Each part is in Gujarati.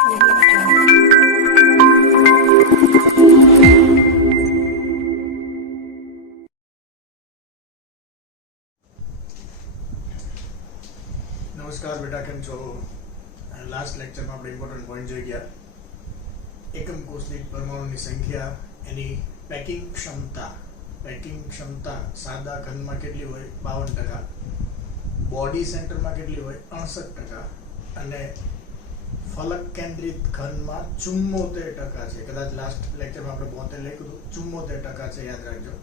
नमस्कार बेटा, केम छो? लास्ट लेक्चर में આપણે ઇમ્પોર્ટન્ટ પોઈન્ટ જોઈ ગયા. એકમ કોષ દીઠ પરમાણુની સંખ્યા, એની પેકિંગ ક્ષમતા સાદા ઘનમાં કેટલી હોય 52%, બોડી સેન્ટરમાં કેટલી હોય 68%, અને ફલક કેન્દ્રિત ઘનમાં 74% છે. કદાચ લાસ્ટ લેક્ચરમાં આપણે 72 લખ્યું હતું, 74% છે, યાદ રાખજો.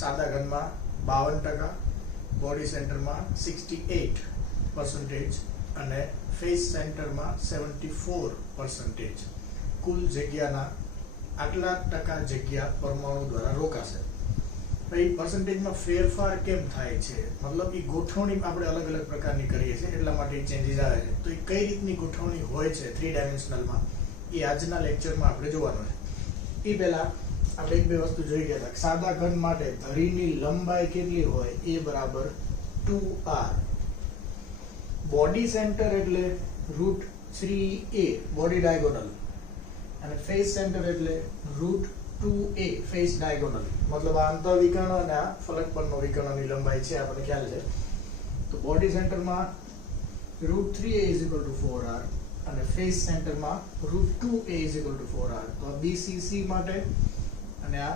સાદા ઘનમાં 52%, બોડી સેન્ટરમાં 68% અને ફેસ સેન્ટરમાં 74%. કુલ જગ્યાના આટલા ટકા જગ્યા પરમાણુ દ્વારા રોકાશે. ભાઈ પર્સન્ટેજમાં ફેરફાર કેમ થાય છે, મતલબ એ ગોઠવણી આપણે અલગ અલગ પ્રકારની કરીએ છીએ, એટલા માટે ચેન્જીસ આવે છે. તો એ કઈ રીતની ગોઠવણી હોય છે 3 ડાયમેન્શનલમાં, એ આજના લેક્ચરમાં આપણે જોવાનું છે. એ પહેલા આપણે એક બે વસ્તુ જોઈ ગયા હતા. સાદા ઘન માટે ધરીની લંબાઈ કેટલી હોય? A બરાબર 2r. બોડી સેન્ટર એટલે √3a બોડી ડાયગોનલ, અને ફેસ સેન્ટર એટલે √2a ફેસ ડાયગોનલ. મતલબ આ અંતર વિકર્ણ અને આ ફલક પરનો વિકર્ણની લંબાઈ છે, આપણને ખ્યાલ છે. તો બોડી સેન્ટરમાં √3a = 4r અને ફેસ સેન્ટરમાં √2a = 4r. તો આ BCC માટે અને આ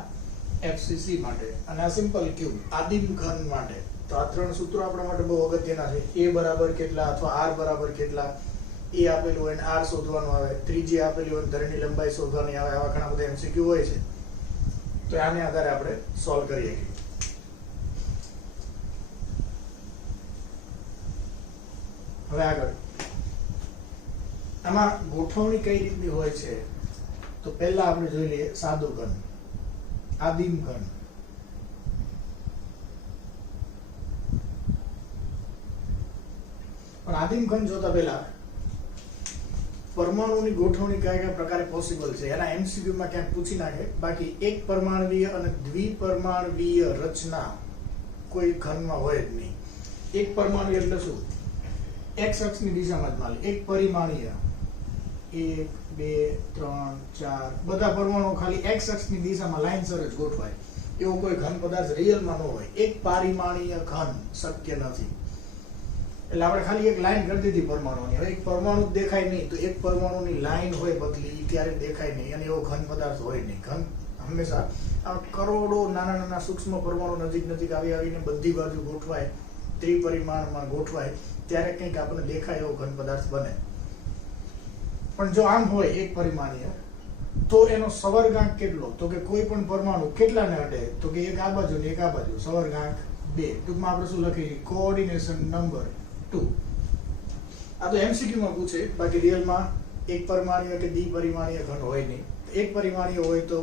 FCC માટે, અને આ સિમ્પલ ક્યુબ આદિમ ઘન માટે. તો આ ત્રણ સૂત્રો આપણા માટે બહુ અગત્યના છે. A બરાબર કેટલા અથવા R બરાબર કેટલા, એ આપેલું હોય ને R શોધવાનું આવે, ત્રીજી આપેલી હોય ધરીની લંબાઈ શોધવાની આવે. આવા ઘણા બધા MCQ હોય છે. તો આને આધારે આપણે સોલ્વ કરીએ. હવે આગળ આમાં ગોઠવણી કઈ રીતની હોય છે, તો પહેલા આપણે જોઈ લઈએ સાદો ઘન, આદિમ ઘન. પણ આદિમ ઘન જોતા પહેલા પરમાણુની ગોઠવણી કયા કયા પ્રકારે પોસિબલ છે એના MCQ માં ક્યાંક પૂછી નાખે. બાકી એક પરમાણવીય અને દ્વિપરમાણવીય રચના કોઈ ઘનમાં હોય જ નહીં. એક પરમાણુ એટલે શું? x અક્ષની દિશામાં જ માલ. એક પરિમાણીય 1 2 3 4 બધા પરમાણુ ખાલી x અક્ષની દિશામાં લાઈનસર જ ગોઠવાય. એવો કોઈ ઘન પદાર્થ રિયલમાં ન હોય. એક પરિમાણીય ઘન શક્ય નથી. એટલે આપણે ખાલી એક લાઈન કરી દીધી પરમાણુની. હવે એક પરમાણુ દેખાય નહીં, તો એક પરમાણુની લાઈન હોય પતલી, ક્યારે દેખાય નહીં, અને એવો ઘન પદાર્થ હોય નહીં. ઘન હંમેશા આ કરોડો નાના નાના સૂક્ષ્મ પરમાણુ નજીક નજીક આવીને બધી બાજુ ગોઠવાય, ત્રિપરિમાણમાં ગોઠવાય, ત્યારે કંઈક આપણને દેખાય એવો ઘન પદાર્થ બને. પણ જો આમ હોય એક પરિમાણીય, તો એનો સવર્ગાંક કેટલો? તો કે કોઈ પણ પરમાણુ કેટલાને અડે? તો કે એક આ બાજુ ને એક આ બાજુ, સવર્ગાંક 2. ટૂંકમાં આપણે શું લખીએ? Coordination number 2. આ તો MCQ માં પૂછે. બાકી રિયલમાં એક પરિમાણીય કે દ્વિપરિમાણીય ઘન હોય નહીં. એક પરિમાણીય હોય તો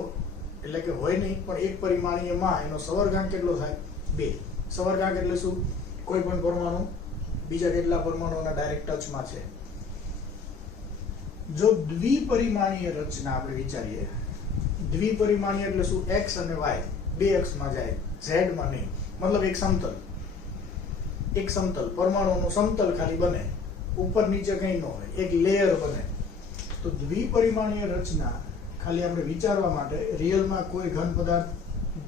એટલે કે હોય નહીં, પણ એક પરિમાણીયમાં એનો સવર્ગાંક કેટલો થાય? 2. સવર્ગાંક એટલે શું? કોઈ પણ પરમાણુ બીજા કેટલા પરમાણુના ડાયરેક્ટ ટચમાં છે. જો દ્વિપરિમાણીય રચના આપણે વિચારીએ, દ્વિપરિમાણીય એટલે શું? x અને y બે અક્ષમાં જાય, z માં નહીં. મતલબ એક સમતલ પરમાણુનું સમતલ ખાલી બને, ઉપર નીચે કંઈ ન હોય, એક લેયર બને. તો દ્વિપરિમાણીય રચના ખાલી આપણે વિચારવા માટે, રિયલમાં કોઈ ઘન પદાર્થ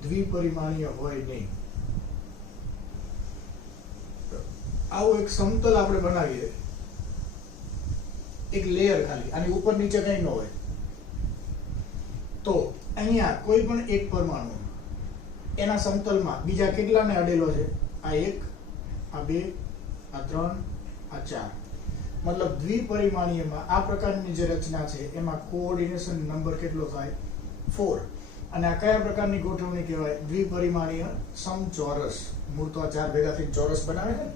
દ્વિપરિમાણીય હોય નહીં. આવું એક સમતલ આપણે બનાવીએ, એક લેયર ખાલી, આની ઉપર નીચે કંઈ ન હોય. તો અહીંયા કોઈ પણ એક પરમાણુ એના સમતલમાં બીજા કેટલાને અડેલો છે? આ 1, આ 2, આ 3, આ 4. મતલબ દ્વિપરિમાણીયમાં આ પ્રકારની જે રચના છે એમાં કોઓર્ડિનેશન નંબર કેટલો થાય? 4. અને આ કયા પ્રકારની ગોઠવણી કહેવાય? દ્વિપરિમાણીય સમચોરસ. મૂળ તો આ 4 ભેગા થઈને ચોરસ બનાવે છે.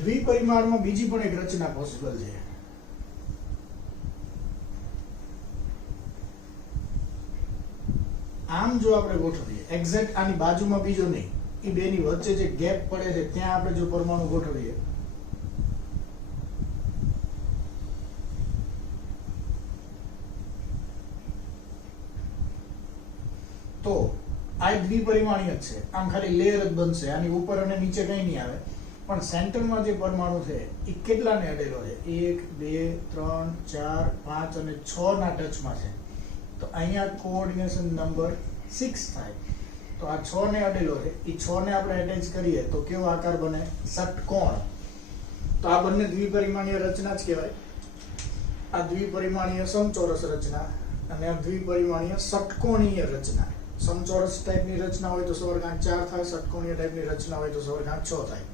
દ્વિપરિમાણમાં બીજી પણ એક રચના પોસિબલ છે. આમ જો આપણે ગોઠવીએ, એક્ઝેક્ટ આની બાજુમાં બીજો નહીં, એ બેની વચ્ચે જે ગેપ પડે છે ત્યાં આપણે જો પરમાણુ ગોઠવીએ, તો આ દ્વિપરિમાણીય જ છે. આમ ખાલી લેયર જ બનશે, આની ઉપર અને નીચે કંઈ નહીં આવે. પણ સેન્ટરમાં જે પરમાણુ છે એ કેટલાને અડેલો છે? 1 2 3 4 5 અને 6 ના ટચમાં છે. તો અહીંયા કોઓર્ડિનેશન નંબર 6 થાય. તો આ 6 ને અડેલો છે, એ 6 ને આપણે એટેચ કરીએ તો કેવો આકાર બને? ષટકોણ. તો આ બંને દ્વિપરિમાણીય રચના જ કહેવાય. આ દ્વિપરિમાણીય સમચોરસ રચના અને આ દ્વિપરિમાણીય ષટકોણીય રચના. સમચોરસ ટાઈપની રચના હોય તો સવર્ગાંક 4 થાય, ષટકોણીય ટાઈપની રચના હોય તો સવર્ગાંક 6 થાય.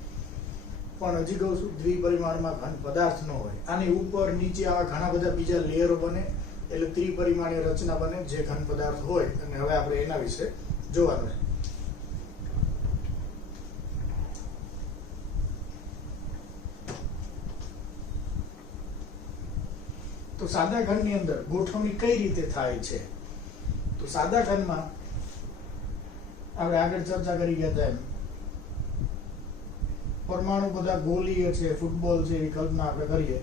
પણ હજી કહું છું, દ્વિપરિમાણમાં ઘન પદાર્થ ન હોય. આની ઉપર નીચે આવા ઘણા બધા બીજા લેયરો બને એટલે ત્રિપરિમાણીય રચના બને જે ઘન પદાર્થ હોય. અને હવે આપણે એના વિશે જોવાનું છે. તો સાદા ઘનની અંદર ગોઠવણી કઈ રીતે થાય છે? તો સાદા ઘનમાં આપણે આગળ ચર્ચા કરી ગયા હતા એમ પરમાણુ બધા ગોલીય છે, ફૂટબોલ છે એવી કલ્પના આપણે કરીએ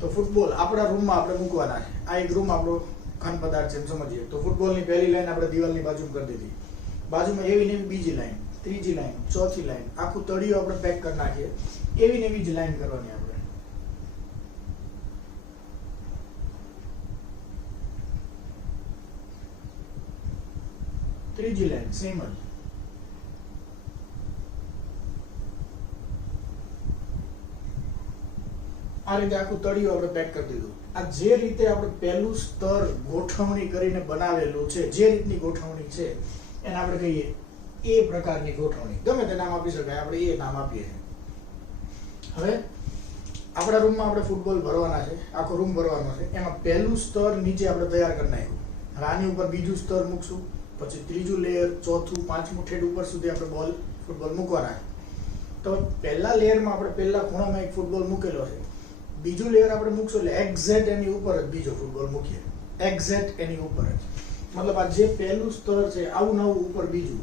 તો ફૂટબોલ આપણા રૂમમાં આપણે મૂકવાના છે. આ એક રૂમ આપણો ઘન પદાર્થ છે એમ સમજીએ. તો ફૂટબોલની પહેલી લાઈન આપણે દિવાલની બાજુમાં કરી દીધી. બાજુમાં એવી ને એવી બીજી લાઈન, ત્રીજી લાઈન, ચોથી લાઈન, આખું તળિયું આપણે પેક કરી નાખીએ. એવી ને એવી જ લાઈન કરવાની આપણે. ત્રીજી લાઈન સેમ જ. આ રીતે આખું તળિયું આપણે પેક કરી દીધું. આ જે રીતે આપણે પહેલું સ્તર ગોઠવણી કરીને બનાવેલું છે, જે રીતની ગોઠવણી છે એને આપણે કહીએ એ પ્રકારની ગોઠવણી. ગમે તે નામ આપી શકાય, આપણે એ નામ આપીએ. હવે આપણા રૂમમાં આપણે ફૂટબોલ ભરવાના છે, આખો રૂમ ભરવાનો છે. એમાં પહેલું સ્તર નીચે આપણે તૈયાર કરી નાખ્યું. હવે આની ઉપર બીજું સ્તર મૂકશું, પછી ત્રીજું લેયર, ચોથું, પાંચમું, ઠેઠ ઉપર સુધી આપણે બોલ ફૂટબોલ મૂકવાના છે. તો પહેલા લેયરમાં આપણે પહેલા ખૂણામાં એક ફૂટબોલ મૂકેલો છે. બીજું લેયર આપણે મૂકશું એટલે એક્ઝેક્ટ એની ઉપર જ બીજો ફૂટબોલ મૂકીએ. એક્ઝેક્ટ એની ઉપર જ. મતલબ આ જે પહેલું સ્તર છે આવું નવું ઉપર બીજું,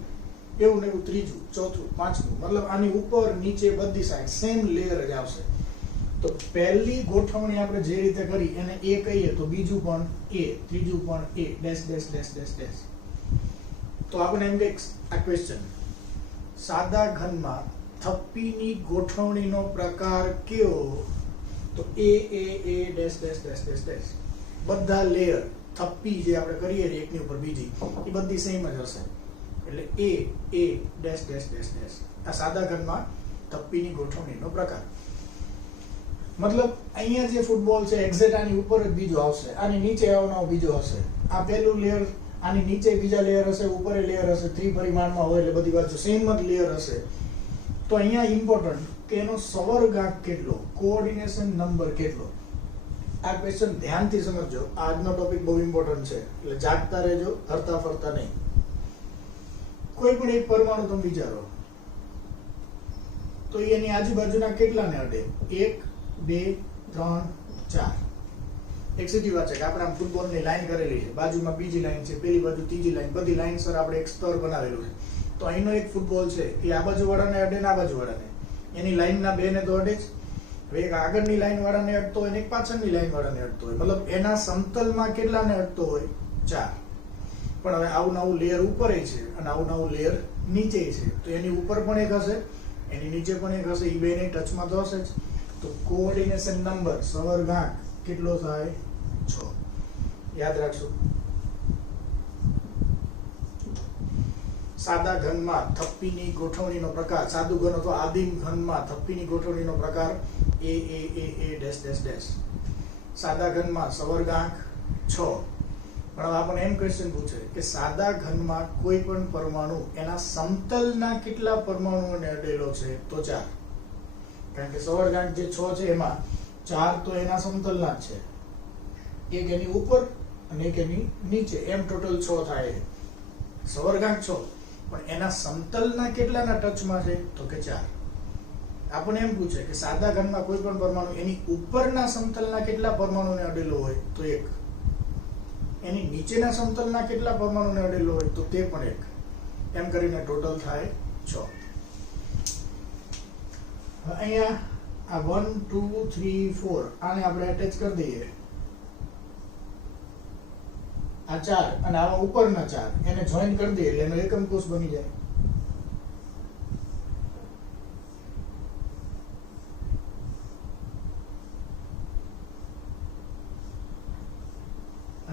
એવું ને એવું ત્રીજું, ચોથું, પાંચમું, મતલબ આની ઉપર નીચે બધી સાઈડ સેમ લેયર જ આવશે. તો પહેલી ગોઠવણી આપણે જે રીતે કરી એને એ કહીએ તો બીજું પણ એ, ત્રીજું પણ એ, dash dash dash dash dash. તો આપણે એમ કે આ ક્વેશ્ચન, સાદા ઘનમાં થપ્પીની ગોઠવણીનો પ્રકાર કેવો? તો એ dash dash dash dash dash. બધા લેયર થપ્પી જે આપણે કરીએ એકની ઉપર બીજી એ બધી સેમ જ હશે. એટલે એ ડેશ ડેશ ડેશ ડેશ. આ સાદા ઘનમાં થપ્પીની ગોઠવણીનો પ્રકાર. મતલબ અહીંયા જે ફૂટબોલ છે એક્ઝેક્ટ આની ઉપર જ બીજો આવશે, આની નીચે આવવાનો બીજો હશે. આ પહેલું લેયર, આની નીચે બીજા લેયર હશે, ઉપર લેયર હશે. ત્રિપરિમાણમાં હોય એટલે બધી બાજુ સેમ જ લેયર હશે. તો અહીંયા ઇમ્પોર્ટન્ટ કે એનો સવર્ગાંક કેટલો, કોઓર્ડિનેશન નંબર કેટલો. આ ક્વેશ્ચન ધ્યાનથી સમજજો. આજનો ટોપિક બહુ ઇમ્પોર્ટન્ટ છે એટલે જાગતા રહેજો, હરતા ફરતા નહીં. કોઈ પણ એક પરમાણુ તમે વિચારો તો એની આજુબાજુના કેટલાને અડે? 1 2 3 4. એક સીધી વાત છે કે આપણે આમ ફૂટબોલની લાઈન કરેલી છે, બાજુમાં બીજી લાઈન છે, પેલી બાજુ ત્રીજી લાઈન, બધી લાઈન સર આપણે એક સ્તર બનાવેલું છે. તો અહીંનો એક ફૂટબોલ છે એ આ બાજુ વાળાને અડે ને આ બાજુ વાળાને. એની લાઈનના બે ને તો અડે જ. હવે એક આગળની લાઈન વાળાને અડતો હોય ને એક પાછળની લાઈન વાળાને અડતો હોય. મતલબ એના સમતલમાં કેટલાને અડતો હોય? 4. પણ હવે આવું નવું લેયર ઉપર છે અને આવું નવું લેયર નીચે છે. તો એની ઉપર પણ એક હશે, એની નીચે પણ એક હશે. એ બેને ટચમાં તો હશે જ. તો કોઓર્ડિનેશન નંબર સવર્ગાંક કેટલો થાય? 6. યાદ રાખજો. સાદા ઘનમાં થપ્પીની ગોઠવણીનો પ્રકાર, સાદું ઘન અથવા આદિમ ઘનમાં થપ્પીની ગોઠવણીનો પ્રકાર એ ડેશ ડેશ ડેશ. સાદા ઘનમાં સવર્ગાંક 6. પણ હવે આપણને એમ ક્વેશ્ચન પૂછે કે સાદા ઘનમાં કોઈ પણ પરમાણુ એના સમતલના કેટલા પરમાણુઓને અડેલો છે? તો 4. કારણ કે સવર્ગાંક જે 6 છે એમાં 4 તો એના સમતલના જ છે, એક એની ઉપર અને એક એની નીચે, એમ ટોટલ 6 થાય. સવર્ગાંક 6 પણ એના સમતલના કેટલાના ટચમાં છે? તો કે 4. આપણને એમ પૂછે કે સાદા ઘનમાં કોઈ પણ પરમાણુ એની ઉપરના સમતલના કેટલા પરમાણુને અડેલો હોય? તો 1. એની નીચેના સમતલના કેટલા પરમાણુને અડેલો હોય? તો તે પણ 1. એમ કરીને ટોટલ થાય 6. અહીંયા આ 1 2 3 4 આને આપણે એટેચ કરી દઈએ. આ 4 અને આવા ઉપરના 4 એને જોઈન કરી દઈએ એટલે એનો એકમ કોષ બની જાય.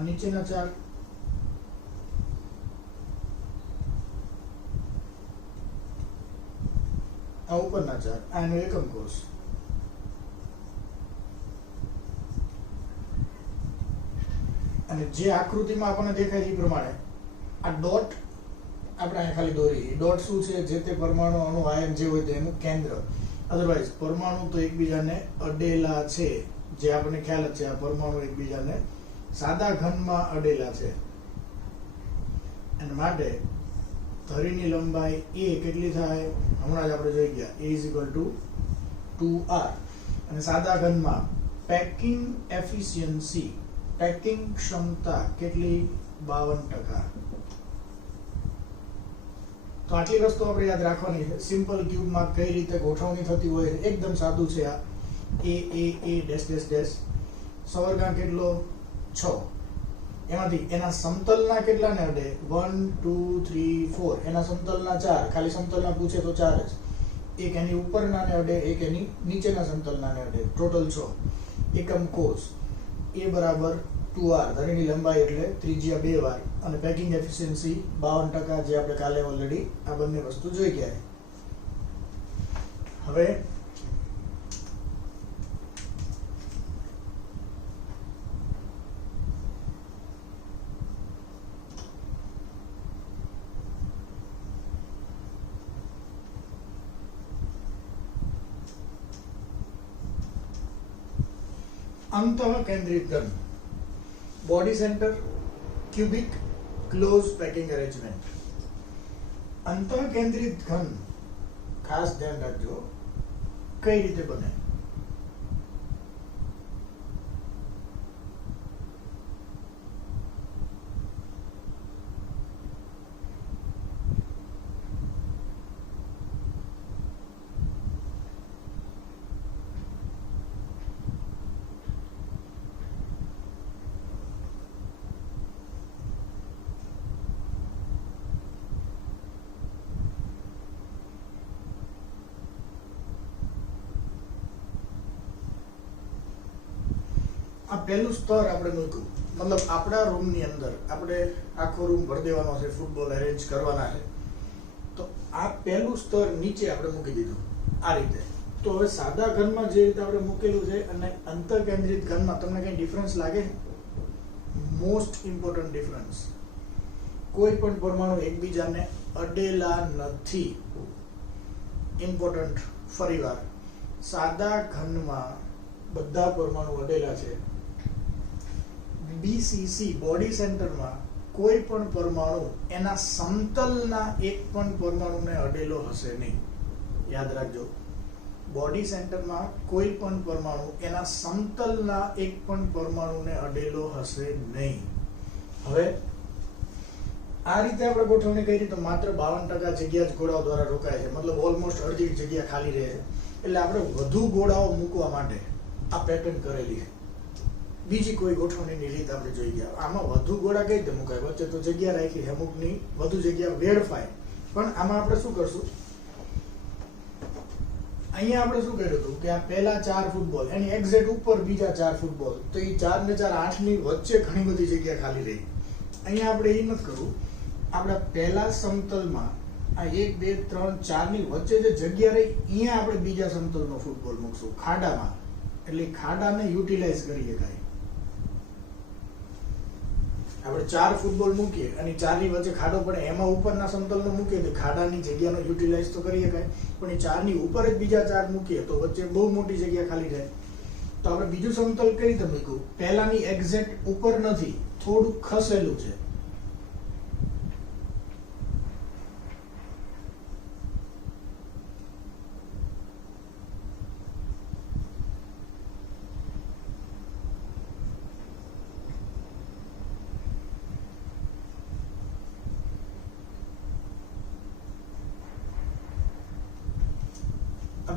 આ નીચેના ચાર, આ ઉપરના ચાર, આ એનો એકમ કોષ. અને જે આકૃતિમાં આપણને દેખાય છે એ પ્રમાણે આ ડોટ આપણે અહીંયા ખાલી દોરી. ડોટ શું છે? જે તે પરમાણુ, અણુ, આયન જે હોય તેનું કેન્દ્ર. અધરવાઇઝ પરમાણુ તો એકબીજાને અડેલા છે, જે આપણને ખ્યાલ જ છે. આ પરમાણુ એકબીજાને સાદા ઘનમાં અડેલા છે, અને માટે ધરીની લંબાઈ a કેટલી થાય? હમણાં જ આપણે જોઈ ગયા, a = 2r. અને સાદા ઘનમાં પેકિંગ એફિશિયન્સી, પેકિંગ ક્ષમતા કેટલી? 52%. તો આટલી વસ્તુ આપણે યાદ રાખવાની છે. સિમ્પલ ક્યુબમાં કઈ રીતે ગોઠવણી થતી હોય એકદમ સાદું છે. આ a ડેશ ડેશ ડેશ. સવર્ગાંક કેટલો? 6. એમાંથી એના સમતલના કેટલાને અડે? 1 2 3 4. એના સમતલના 4. ખાલી સમતલના પૂછે તો 4 જ. એક એની ઉપરનાને અડે, એક એની નીચેના સમતલનાને અડે. ટોટલ 6. એકમ કોષ a = 2r. ધરીની લંબાઈ એટલે ત્રિજ્યા 2 વાર. અને પેકિંગ એફિશિયન્સી 52%, જે આપણે કાલે ઓલરેડી આ બંને વસ્તુ જોઈ ગયા. હવે અંતઃકેન્દ્રિત ઘન, body centre, cubic, close packing arrangement. અંતઃકેન્દ્રિત ઘન ખાસ ધ્યાન રાખજો કઈ રીતે બને. આ પહેલું સ્તર આપણે મૂક્યું, મતલબ આપણા રૂમની અંદર આપણે આખો રૂમ ભરી દેવાનો છે, ફૂટબોલ અરેન્જ કરવાના છે, તો આ પહેલું સ્તર નીચે આપણે મૂકી દીધું આ રીતે. તો હવે સાદા ઘનમાં જે રીતે આપણે મૂકેલું છે અને અંતઃકેન્દ્રિત ઘનમાં તમને કઈ ડિફરન્સ લાગે? મોસ્ટ ઇમ્પોર્ટન્ટ ડિફરન્સ, કોઈ પણ પરમાણુ એકબીજાને અડેલા નથી. ઇમ્પોર્ટન્ટ. ફરીવાર, સાદા ઘનમાં બધા પરમાણુ અડેલા છે. BCC બોડી સેન્ટરમાં કોઈ પણ પરમાણુ એના સમતલના એક પણ પરમાણુને અડેલો હશે નહીં. યાદ રાખજો, બોડી સેન્ટરમાં કોઈ પણ પરમાણુ એના સમતલના એક પણ પરમાણુને અડેલો હશે નહીં. હવે આ રીતે આપણે ગોઠવણી કરી તો માત્ર 52% જગ્યા જ ગોળાઓ દ્વારા રોકાય છે, મતલબ ઓલમોસ્ટ અડધી જગ્યા ખાલી રહે છે. એટલે આપણે વધુ ગોળાઓ મૂકવા માટે આ પેટર્ન કરેલી છે. બીજી કોઈ ગોઠવણીની રીત આપણે જોઈ ગયા. આમાં વધુ ગોળા કઈ રીતે મુકાય? વચ્ચે તો જગ્યા રાખી, અમુકની વધુ જગ્યા વેડફાય. પણ આમાં આપણે શું કરશું? અહીંયા આપણે શું કર્યું હતું કે આ પહેલા 4 ફૂટબોલ, એની એક્ઝેક્ટ ઉપર બીજા 4 ફૂટબોલ, તો એ 4 ને 4 8 ની વચ્ચે ઘણી બધી જગ્યા ખાલી રહી. અહીંયા આપણે એ નથી કરવું. આપણા પહેલા સમતલમાં આ 1 2 3 4 ની વચ્ચે જે જગ્યા રહી, અહીંયા આપણે બીજા સમતલનો ફૂટબોલ મૂકશું ખાડામાં. એટલે ખાડાને યુટિલાઇઝ કરી શકાય. આપણે 4 ફૂટબોલ મૂકીએ અને 4 ની વચ્ચે ખાડો પડે, એમાં ઉપરના સમતલનો મૂકીએ તો ખાડાની જગ્યાનો યુટિલાઇઝ તો કરી શકાય. પણ એ 4 ની ઉપર જ બીજા 4 મૂકીએ તો વચ્ચે બહુ મોટી જગ્યા ખાલી રહે. તો આપણે બીજું સમતલ કઈ રીતે મૂક્યું? પહેલાની એક્ઝેક્ટ ઉપર નથી, થોડું ખસેલું છે.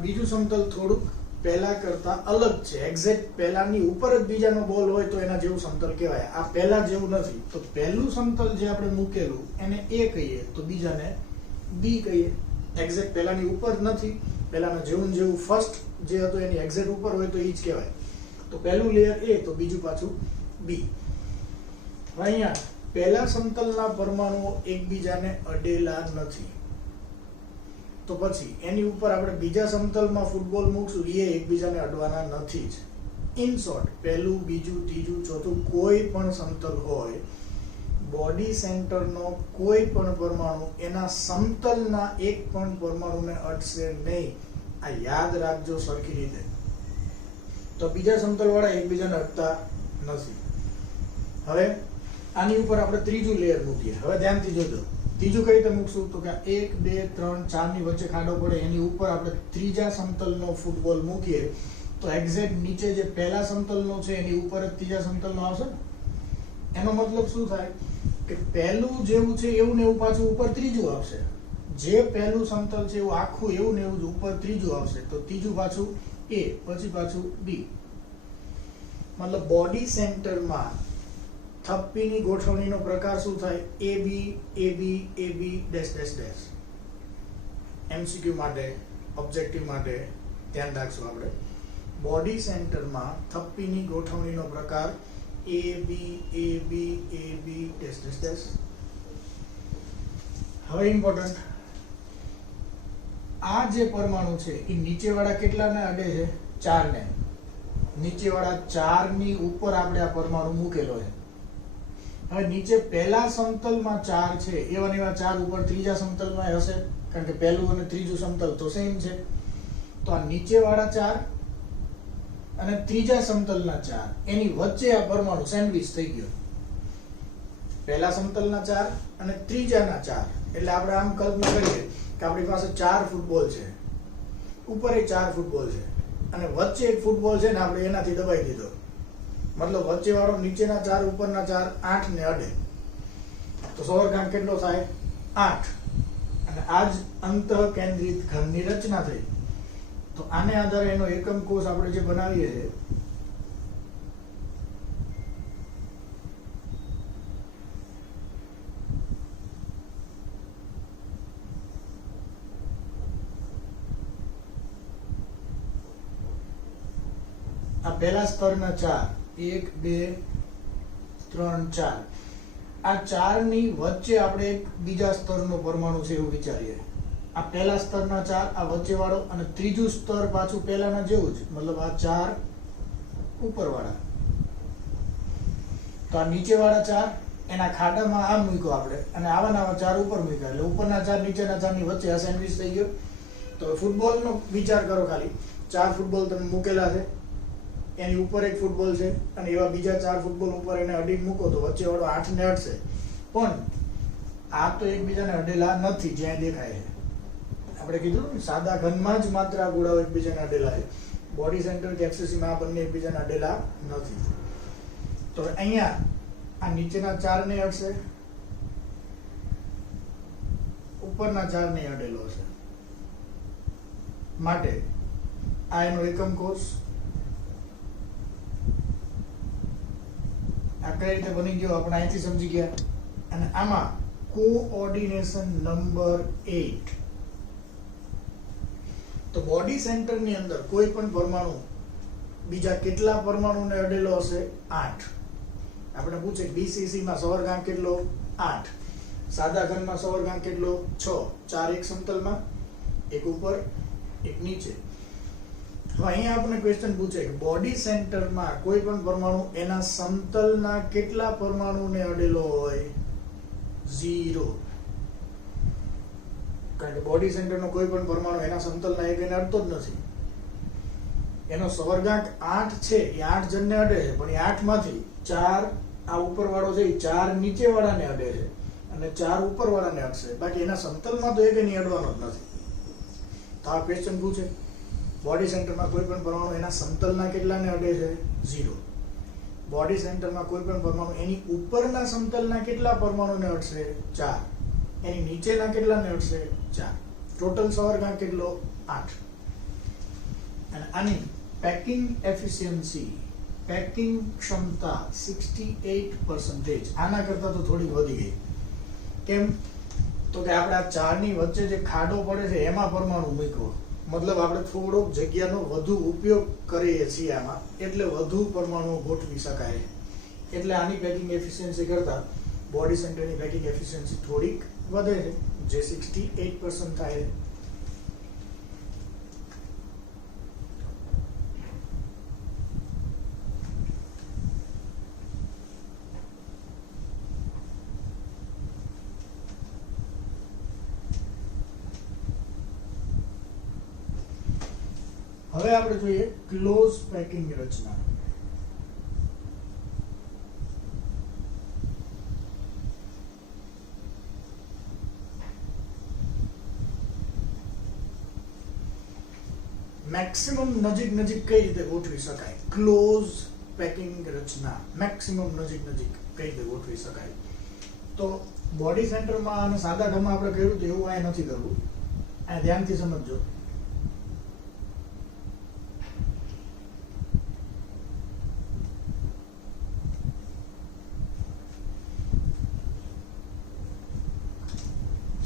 બીજું સમતલ થોડુંક પહેલા કરતા અલગ છે. એક્ઝેક્ટ પહેલાની ઉપર જ બીજાનો બોલ હોય તો એના જેવું સમતલ કહેવાય. આ પહેલા જેવું નથી. તો પહેલું સમતલ જે આપણે મૂકેલું એને A કહીએ, તો બીજાને B કહીએ. એક્ઝેક્ટ પહેલાની ઉપર નથી, પહેલાના જેવું જેવું ફર્સ્ટ જે હતું એની એક્ઝેક્ટ ઉપર હોય તો એ જ કહેવાય. તો પહેલું લેયર A, તો બીજું પાછું B. અહીંયા પહેલા સમતલના પરમાણુઓ એકબીજાને અડેલા નથી, તો પછી એની ઉપર આપણે બીજા સમતલમાં ફૂટબોલ મૂકશું, એ એકબીજાને અડવાના નથી જ. ઇન શોર્ટ, પહેલું, બીજું, ત્રીજું, ચોથું કોઈ પણ સમતલ હોય, બોડી સેન્ટરનો કોઈ પણ પરમાણુ એના સમતલના એક પણ પરમાણુને અડશે નહીં. આ યાદ રાખજો સરખી રીતે. તો બીજા સમતલ વાળા એકબીજાને અડતા નથી. હવે આની ઉપર આપણે ત્રીજું લેયર મૂકીએ. હવે ધ્યાનથી જોજો, ત્રીજું કઈ રીતે મૂકશું? તો કે 1 2 3 4 ની વચ્ચે ખાડો પડે, એની ઉપર આપણે ત્રીજા સમતલનો ફૂટબોલ મૂકીએ તો એક્ઝેક્ટ નીચે જે પહેલા સમતલનો છે એની ઉપર જ ત્રીજા સમતલનો આવશે ને. એનો મતલબ શું થાય કે પહેલું જેવું છે એવું ને એવું પાછું ઉપર ત્રીજું આવશે. જે પહેલું સમતલ છે એવું આખું એવું ને એવું જ ઉપર ત્રીજું આવશે. તો ત્રીજું પાછું A, પછી પાછું B. મતલબ બોડી સેન્ટરમાં થપ્પીની ગોઠવણીનો પ્રકાર શું થાય? AB AB AB dash dash dash. MCQ માટે, ઓબ્જેક્ટિવ માટે ધ્યાન રાખશું આપણે. બોડી સેન્ટરમાં થપ્પીની ગોઠવણીનો પ્રકાર AB AB AB dash dash dash. હવે ઇમ્પોર્ટન્ટ, આ જે પરમાણુ છે એ નીચેવાળા કેટલાને અડે છે? 4 ને. નીચેવાળા 4 ની ઉપર આપણે આ પરમાણુ મૂકેલો છે. હવે નીચે પહેલા સમતલમાં 4 છે, એવા ને એવા 4 ઉપર ત્રીજા સમતલમાં હશે, કારણ કે પહેલું અને ત્રીજું સમતલ તો સેમ છે. તો આ નીચેવાળા 4 અને ત્રીજા સમતલના 4, એની વચ્ચે આ પરમાણુ સેન્ડવિચ થઈ ગયો. પહેલા સમતલના 4 અને ત્રીજાના 4, એટલે આપણે આમ કલ્પના કરીએ કે આપણી પાસે 4 ફૂટબોલ છે, ઉપર એ 4 ફૂટબોલ છે અને વચ્ચે એક ફૂટબોલ છે ને આપણે એનાથી દબાઈ દીધો. મતલબ વચ્ચે વાળો નીચેના 4 ઉપરના 4 8 ને અડે, તો સૌરગાંઠ કેટલો થાય? 8. અને આ જ અંતઃકેન્દ્રિત ઘનની રચના થઈ. તો આને આધારે એનો એકમ કોષ આપણે જે બનાવીએ છીએ આ પહેલા સ્તરના 4 1 2 3 4, આ 4 ની વચ્ચે આપણે એક બીજા સ્તરનો પરમાણુ છે એવું વિચારીએ. આ પહેલા સ્તરના 4, આ વચ્ચે વાળો, અને ત્રીજું સ્તર પાછું પહેલાના જેવું જ, મતલબ આ 4 ઉપરવાળા. તો આ નીચેવાળા 4 એના ખાડામાં આમ મૂક્યો આપણે, અને આવા નવા 4 ઉપર મૂક્યા, એટલે ઉપરના 4 નીચેના 4 ની વચ્ચે આ સેન્ડવિચ થઈ ગયો. તો ફૂટબોલનો વિચાર કરો, ખાલી 4 ફૂટબોલ તમે મૂકેલા છે, એની ઉપર એક ફૂટબોલ છે અને એવા બીજા 4 ફૂટબોલ ઉપર એને અડી મૂકો તો વચ્ચે વાળો 8 ને અડશે. પણ આ તો એકબીજાને અડેલા નથી, જ્યાં દેખાય છે. આપણે કીધું ને, સાદા ઘનમાં જ માત્ર આ ગોળાઓ એકબીજાને અડેલા છે. બોડી સેન્ટર કે એક્સેસમાં આ બંને એકબીજાને અડેલા નથી. તો અહીંયા આ નીચેના 4 ને અડશે, ઉપરના 4 ને અડેલો છે. માટે આ એનો એકમ કોષ. આ કઈ રીતે બની ગયો આપણે અહીંથી સમજી ગયા. અને આમાં કોઓર્ડિનેશન નંબર 8. તો બોડી સેન્ટરની અંદર કોઈ પણ પરમાણુ બીજા કેટલા પરમાણુને અડેલો હશે? 8. આપણે પૂછે BCC માં સૌરગાંઠ કેટલો? 8. સાદા ઘનમાં સૌરગાંઠ કેટલો? 6. 4 એક સમતલમાં, એક ઉપર, એક નીચે. તો અહીંયા આપણે ક્વેશ્ચન પૂછે કે બોડી સેન્ટરમાં કોઈ પણ પરમાણુ એના સમતલના કેટલા પરમાણુને અડેલો હોય? 0. કારણ કે બોડી સેન્ટરનો કોઈ પણ પરમાણુ એના સમતલના એકને અડતો જ નથી. એનો સૌરગાંઠ 8 છે, એ 8 જણને અડે છે, પણ એ 8 માંથી 4 આ ઉપરવાળો છે, એ 4 નીચેવાળાને અડે છે અને 4 ઉપરવાળાને અડશે. બાકી એના સમતલમાં તો એકને અડવાનો જ નથી. તો આ ક્વેશ્ચન પૂછે બોડી સેન્ટરમાં કોઈ પણ પરમાણુ એના સમતલના કેટલાને અડે છે? 0. બોડી સેન્ટરમાં કોઈ પણ પરમાણુ એની ઉપરના સમતલના કેટલા પરમાણુને અડશે? 4. એની નીચેના કેટલાને અડશે? 4. ટોટલ સૌરગાંઠ કેટલો? 8. અને આની પેકિંગ એફિશિયન્સી, પેકિંગ ક્ષમતા 68%. આના કરતા તો થોડી વધી ગઈ. કેમ? તો કે આપણે આ 4 ની વચ્ચે જે ખાડો પડે છે એમાં પરમાણુ મૂક્યો, મતલબ આપણે થોડોક જગ્યાનો વધુ ઉપયોગ કરીએ છીએ આમાં, એટલે વધુ પરમાણુ ગોઠવી શકાય એટલે આની પેકિંગ એફિશિયન્સી કરતા બોડી સેન્ટરની પેકિંગ એફિશિયન્સી થોડીક વધે છે, જે 68% થાય છે. હવે આપણે જોઈએ ક્લોઝ પેકિંગ રચના. મેક્સિમમ નજીક કઈ રીતે ગોઠવી શકાય? ક્લોઝ પેકિંગ રચના મેક્સિમમ નજીક કઈ રીતે ગોઠવી શકાય? તો બોડી સેન્ટરમાં અને સાદા ઘરમાં આપણે કર્યું તો એવું આ નથી કરવું. આ ધ્યાનથી સમજજો.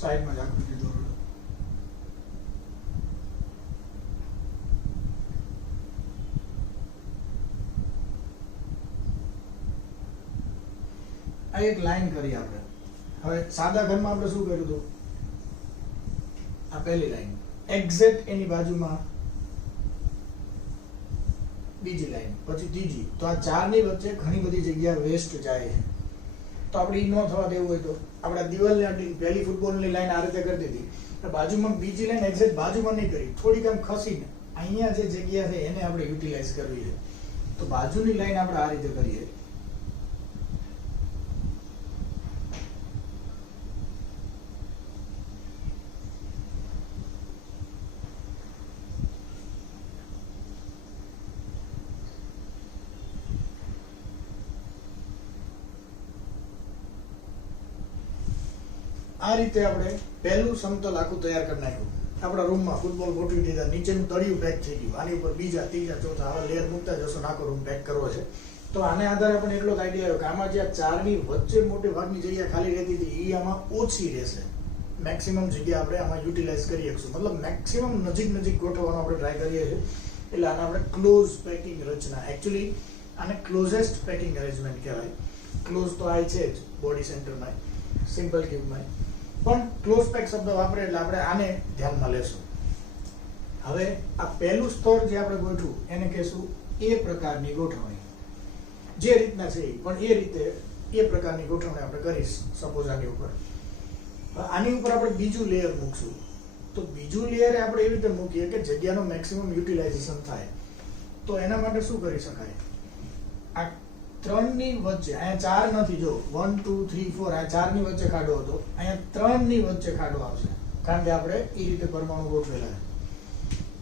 સાઈડમાં જ આકૃતિ દોરો. આ એક લાઈન કરી આપણે. હવે સાદા ઘરમાં આપણે શું કર્યું હતું? આ પહેલી લાઈન, એક્ઝેક્ટ એની બાજુમાં બીજી લાઈન, પછી ત્રીજી. તો આ ચારની વચ્ચે ઘણી બધી જગ્યા વેસ્ટ જાય છે. તો આપણે ઈ ન થવા દેવું હોય તો આપણે દિવાલને અડી પહેલી ફૂટબોલની લાઈન આ રીતે કરી દીધી, બાજુમાં બીજી લાઈન એક્ઝેક્ટ બાજુમાં નહીં કરી, થોડીક આમ ખસીને અહીંયા જે જગ્યા છે એને આપણે યુટિલાઇઝ કરવી છે. તો બાજુની લાઈન આપણે આ રીતે કરીએ. આ રીતે આપણે પહેલું સમતલ આખું તૈયાર કરી નાખ્યું. આપણા રૂમમાં ફૂટબોલ ગોઠવી દીધા, નીચેનું તળિયું પેક થઈ ગયું. આની ઉપર બીજા, ત્રીજા, ચોથા આવા લેયર મૂકતા જશો, આખો રૂમ પેક કરવો છે. તો આને આધારે આપણને એટલો જ આઈડિયા આવ્યો કે આમાં જે ચારની વચ્ચે મોટી ભાગની જગ્યા ખાલી રહેતી હતી એ આમાં ઓછી રહેશે. મેક્સિમમ જગ્યા આપણે આમાં યુટિલાઇઝ કરી શકશું. મતલબ મેક્સિમમ નજીક ગોઠવવાનો આપણે ટ્રાય કરીએ છીએ. એટલે આને આપણે ક્લોઝ પેકિંગ રચના, એકચ્યુઅલી આને ક્લોઝેસ્ટ પેકિંગ અરેન્જમેન્ટ કહેવાય. ક્લોઝ તો આ છે જ બોડી સેન્ટરમાં, સિમ્પલ ક્યુબમાં, પણ ક્લોઝ પેક શબ્દ વાપરે એટલે આપણે આને ધ્યાનમાં લેશું. હવે આ પહેલું સ્તર જે આપણે ગોઠવું એને કહેશું એ પ્રકારની ગોઠવણી. જે રીતના છે પણ એ રીતે એ પ્રકારની ગોઠવણી આપણે કરીશ. સપોઝ આની ઉપર, આની ઉપર આપણે બીજું લેયર મૂકશું. તો બીજું લેયર આપણે એવી રીતે મૂકીએ કે જગ્યાનો મેક્સિમમ યુટિલાઇઝેશન થાય. તો એના માટે શું કરી શકાય? આ ત્રણની વચ્ચે, અહીંયા ચાર નથી, જો 1 2 3 4, આ ચારની વચ્ચે ખાડો હતો, અહીંયા ત્રણની વચ્ચે ખાડો આવશે, કારણ કે આપણે એ રીતે પરમાણુ ગોઠવેલા છે.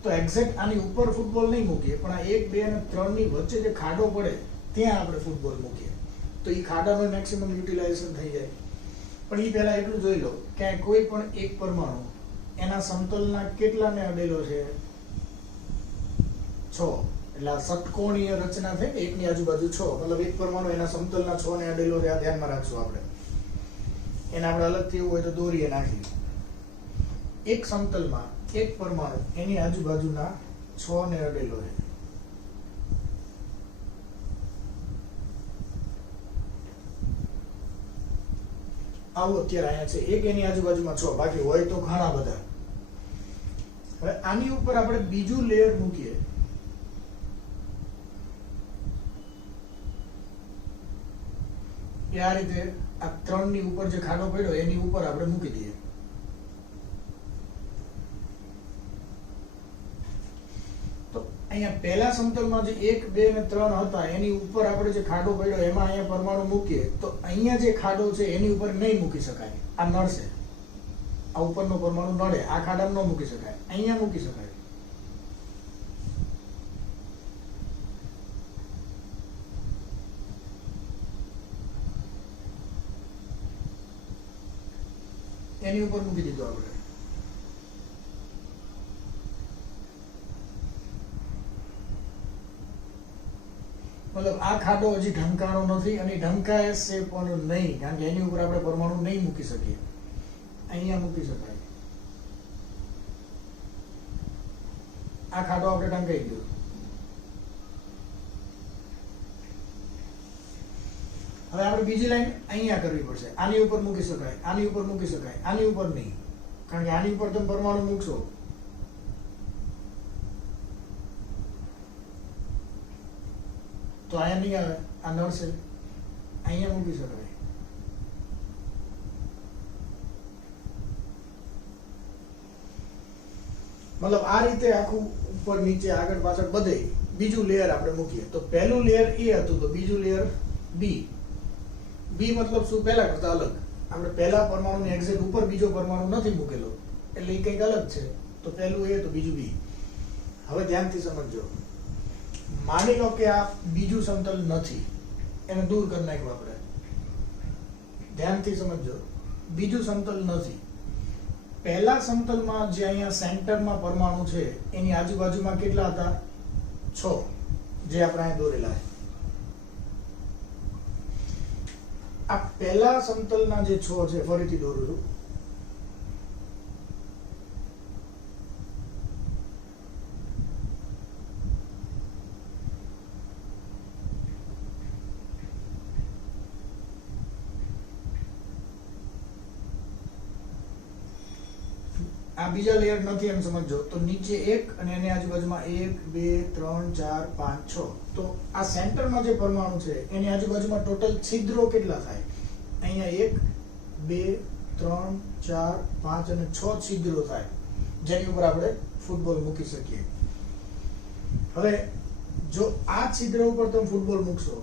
તો એક્ઝેક્ટ આની ઉપર ફૂટબોલ નહીં મૂકીએ, પણ આ 1 2 અને 3 ની વચ્ચે જે ખાડો પડે ત્યાં આપણે ફૂટબોલ મૂકીએ. તો એ ખાડાનો મેક્સિમમ યુટિલાઇઝેશન થઈ જાય. પણ એ પહેલા એટલું જોઈ લો કે કોઈ પણ એક પરમાણુ એના સમતલના કેટલાને અડેલો છે? 6. એટલે આ ષટકોણીય રચના થઈ ને, એકની આજુબાજુ 6, મતલબ એક પરમાણુ એના સમતલના 6 ને અડેલો છે. આ ધ્યાનમાં રાખશું આપણે. એને આપણે અલગથી એવું હોય તો દોરીએ નાખી. એક સમતલમાં એક પરમાણુ એની આજુબાજુના 6 ને અડેલો છે. આવું અત્યારે અહીંયા છે, એક એની આજુબાજુમાં 6, બાકી હોય તો ઘણા બધા. હવે આની ઉપર આપણે બીજું લેયર મૂકીએ. આ રીતે આ 3 ની ઉપર જે ખાડો પડ્યો એની ઉપર આપણે મૂકી દઈએ. તો અહીંયા પહેલા સમતલમાં જે 1 2 અને 3 હતા એની ઉપર આપણે જે ખાડો પડ્યો એમાં અહીંયા પરમાણુ મૂકીએ તો અહીંયા જે ખાડો છે એની ઉપર નહીં મૂકી શકાય. આ નડશે, આ ઉપરનો પરમાણુ નડે, આ ખાડામાં ન મૂકી શકાય, અહીંયા મૂકી શકાય. એની ઉપર મૂકી દીધું આપણે. મતલબ આ ખાડો હજી ઢંકાણો નથી અને ઢંકાશે પણ નહીં, કારણ કે એની ઉપર આપણે પરમાણુ નહીં મૂકી શકીએ. અહીંયા મૂકી શકાય. આ ખાડો આપણે ઢંકાઈ ગયો. હવે આપણે બીજી લાઈન અહીંયા કરવી પડશે. આની ઉપર મૂકી શકાય, આની ઉપર મૂકી શકાય, આની ઉપર નહીં, કારણ કે આની ઉપર તમે પરમાણુ મૂકશો તો અહીંયા નહીં આવે, આ નડશે. અહીંયા મૂકી શકાય. મતલબ આ રીતે આખું ઉપર નીચે આગળ પાછળ બધે બીજું લેયર આપણે મૂકીએ. તો પહેલું લેયર એ હતું, તો બીજું લેયર બી. બી મતલબ શું? પહેલા કરતા અલગ. આપણે પહેલા પરમાણુની એક્ઝેક્ટ ઉપર બીજો પરમાણુ નથી મૂકેલો, એટલે એ કંઈક અલગ છે. તો પહેલું એ તો બીજું બી. હવે ધ્યાનથી સમજજો. માની લો કે આ બીજું સમતલ નથી, એને દૂર કરી નાખ્યું આપણે. ધ્યાનથી સમજજો, બીજું સમતલ નથી. પહેલા સમતલમાં જે અહીંયા સેન્ટરમાં પરમાણુ છે એની આજુબાજુમાં કેટલા હતા? 6, જે આપણે અહીં દોરેલા છે. આ પહેલા સમતલના જે 6 છે, ફરીથી દોરું છું. આ બીજા લેયર નથી એમ સમજો. તો નીચે 1 અને એની આજુબાજુમાં 1 2 3 4 5 6. તો આ સેન્ટરમાં જે પરમાણુ છે એની આજુબાજુમાં ટોટલ છિદ્રો કેટલા થાય? અહીંયા 1 2 3 4 5 અને 6 છિદ્રો થાય, જેની ઉપર આપણે ફૂટબોલ મૂકી શકીએ. હવે જો આ છિદ્ર ઉપર તમે ફૂટબોલ મૂકશો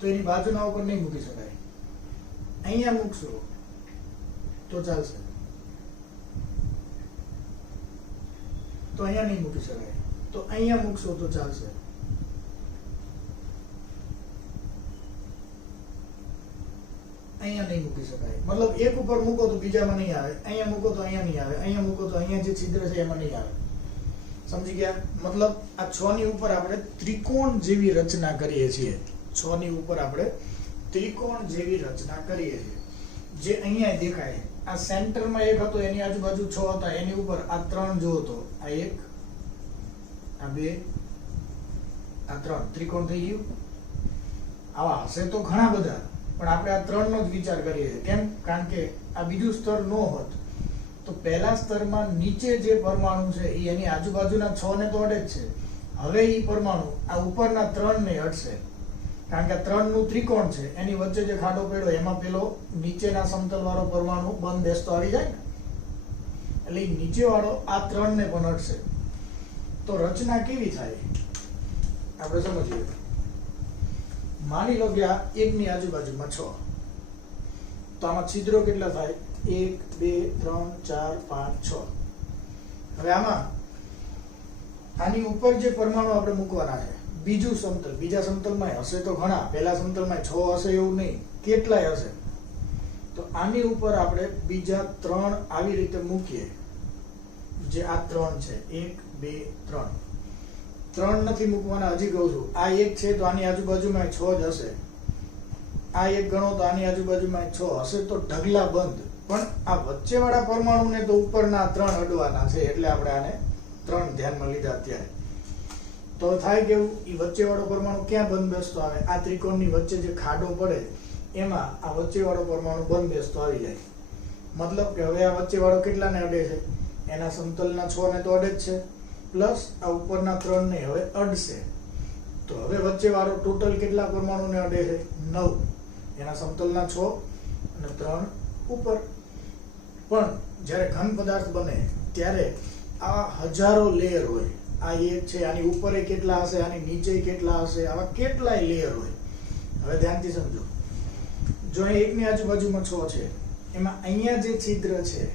તો એની બાજુના ઉપર નહીં મૂકી શકાય. અહીંયા મૂકશો તો ચાલશે, તો અહીંયા નહીં મૂકી શકાય. તો અહીંયા મૂકશો તો ચાલશે. અહીંયા નહીં મૂકી શકાય. મતલબ એક ઉપર મૂકો તો બીજામાં નહીં આવે, અહીંયા મૂકો તો અહીંયા નહીં આવે, અહીંયા મૂકો તો અહીંયા જે છિદ્ર છે એમાં નહીં આવે. સમજી ગયા? મતલબ આ 6 ની ઉપર આપણે ત્રિકોણ જેવી રચના કરીએ છીએ. 6 ની ઉપર આપણે ત્રિકોણ જેવી રચના કરીએ છીએ, જે અહીંયા દેખાય. આ સેન્ટરમાં 1 હતો, એની આજુબાજુ 6 હતા, એની ઉપર આ 3 જો હતો, આ 1 આ 2 આ 3 ત્રિકોણ થઈ ગયું. આવા હશે તો ઘણા બધા, પણ આપણે આ 3 નો જ વિચાર કરીએ છીએ. કેમ? કારણ કે આ બીજું સ્તર ન હોત તો પહેલા સ્તરમાં નીચે જે પરમાણુ છે એ એની આજુબાજુના 6 ને તો અડે જ છે. હવે એ પરમાણુ આ ઉપરના 3 ને અડશે, કારણ કે 3 નું ત્રિકોણ છે, એની વચ્ચે જે ખાડો પડ્યો એમાં પેલો નીચેના સમતલ વાળો પરમાણુ બંધ બેસતો આવી જાય ને, એટલે નીચે વાળો આ 3 ને પણ અડશે. તો રચના કેવી થાય આપણે સમજીએ. માની લો કે આ 1 ની આજુબાજુમાં 6, તો આમાં છિદ્રો કેટલા થાય? 1 2 3 4 5 6. હવે આમાં આની ઉપર જે પરમાણુ આપણે મૂકવાના છે, બીજું સમતલ, બીજા સમતલમાં હશે તો ઘણા, પહેલા સમતલમાં 6 હશે એવું નહીં, કેટલાય હશે. તો આની ઉપર આપણે બીજા 3 આવી રીતે મૂકીએ, જે આ 3 છે, 1 2 3. 3 નથી મૂકવાના, હજી કહું છું. આ 1 છે તો આની આજુબાજુમાં 6 જ હશે. આ 1 ગણો તો આની આજુબાજુમાં 6 હશે, તો ઢગલા બંધ. પણ આ વચ્ચેવાળા પરમાણુને તો ઉપરના 3 અડવાના છે, એટલે આપણે આને 3 ધ્યાનમાં લીધા અત્યારે. તો થાય કેવું? એ વચ્ચેવાળો પરમાણુ ક્યાં બંધ બેસતો આવે? આ ત્રિકોણની વચ્ચે જે ખાડો પડે એમાં આ વચ્ચેવાળો પરમાણુ બંધ બેસતો આવી જાય. મતલબ કે હવે આ વચ્ચેવાળો કેટલાને અડે છે? એના સમતલના 6 ને તો અડે જ છે, પ્લસ આ ઉપરના 3 ને હવે અડશે. તો હવે વચ્ચેવાળો ટોટલ કેટલા પરમાણુને અડે છે? 9. એના સમતલના 6 અને 3 ઉપર. પણ જ્યારે ઘન પદાર્થ બને ત્યારે આ હજારો લેયર હોય. આ 1 છે, આની ઉપર કેટલા હશે, આની નીચે કેટલા હશે, આવા કેટલાય લેયર હોય. હવે ધ્યાનથી સમજો. જો અહીં 1 ની આજુબાજુમાં 6 છે, એમાં અહીંયા જે છિદ્ર છે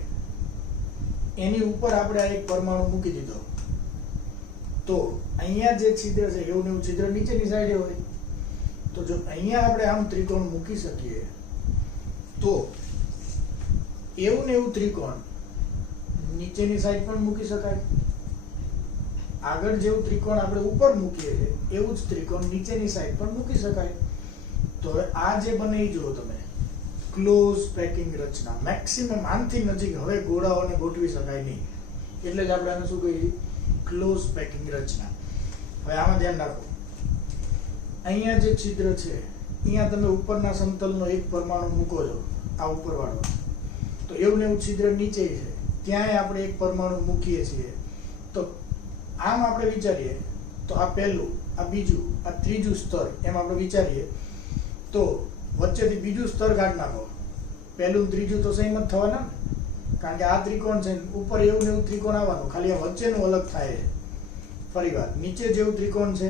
એની ઉપર આપણે આ એક પરમાણુ મૂકી દીધો, તો અહીંયા જે છિદ્ર છે એવું ને એવું છિદ્ર નીચેની સાઈડે હોય. તો જો અહીંયા આપણે આમ ત્રિકોણ મૂકી શકીએ તો એવું ને એવું ત્રિકોણ નીચેની સાઈડ પણ મૂકી શકાય. આગળ જેવું ત્રિકોણ આપણે ઉપર મૂકીએ છીએ એવું જ ત્રિકોણ નીચેની સાઈડ પણ મૂકી શકાય. તો હવે આ જે બને એ જુઓ તમે, ક્લોઝ પેકિંગ રચના. મેક્સિમમ આનથી નજીક હવે ગોળાઓને ગોઠવી શકાય નહીં, એટલે જ આપણે આને શું કહીએ? ક્લોઝ પેકિંગ રચના. હવે આમાં ધ્યાન રાખો, અહીંયા જે છિદ્ર છે અહીંયા તમે ઉપરના સમતલનો એક પરમાણુ મૂકો છો, આ ઉપરવાળો, તો એવું ને એવું છિદ્ર નીચે છે, ત્યાંય આપણે એક પરમાણુ મૂકીએ છીએ. તો આમ આપણે વિચારીએ તો આ પહેલું, આ બીજું, આ ત્રીજું સ્તર, એમ આપણે વિચારીએ તો વચ્ચેથી બીજું સ્તર કાઢી નાખો, પહેલું ત્રીજું તો સેમ જ થવાના, કારણ કે આ ત્રિકોણ છે, ઉપર એવું ને એવું ત્રિકોણ આવવાનું, ખાલી આ વચ્ચેનું અલગ થાય છે. ફરી વાર, નીચે જેવું ત્રિકોણ છે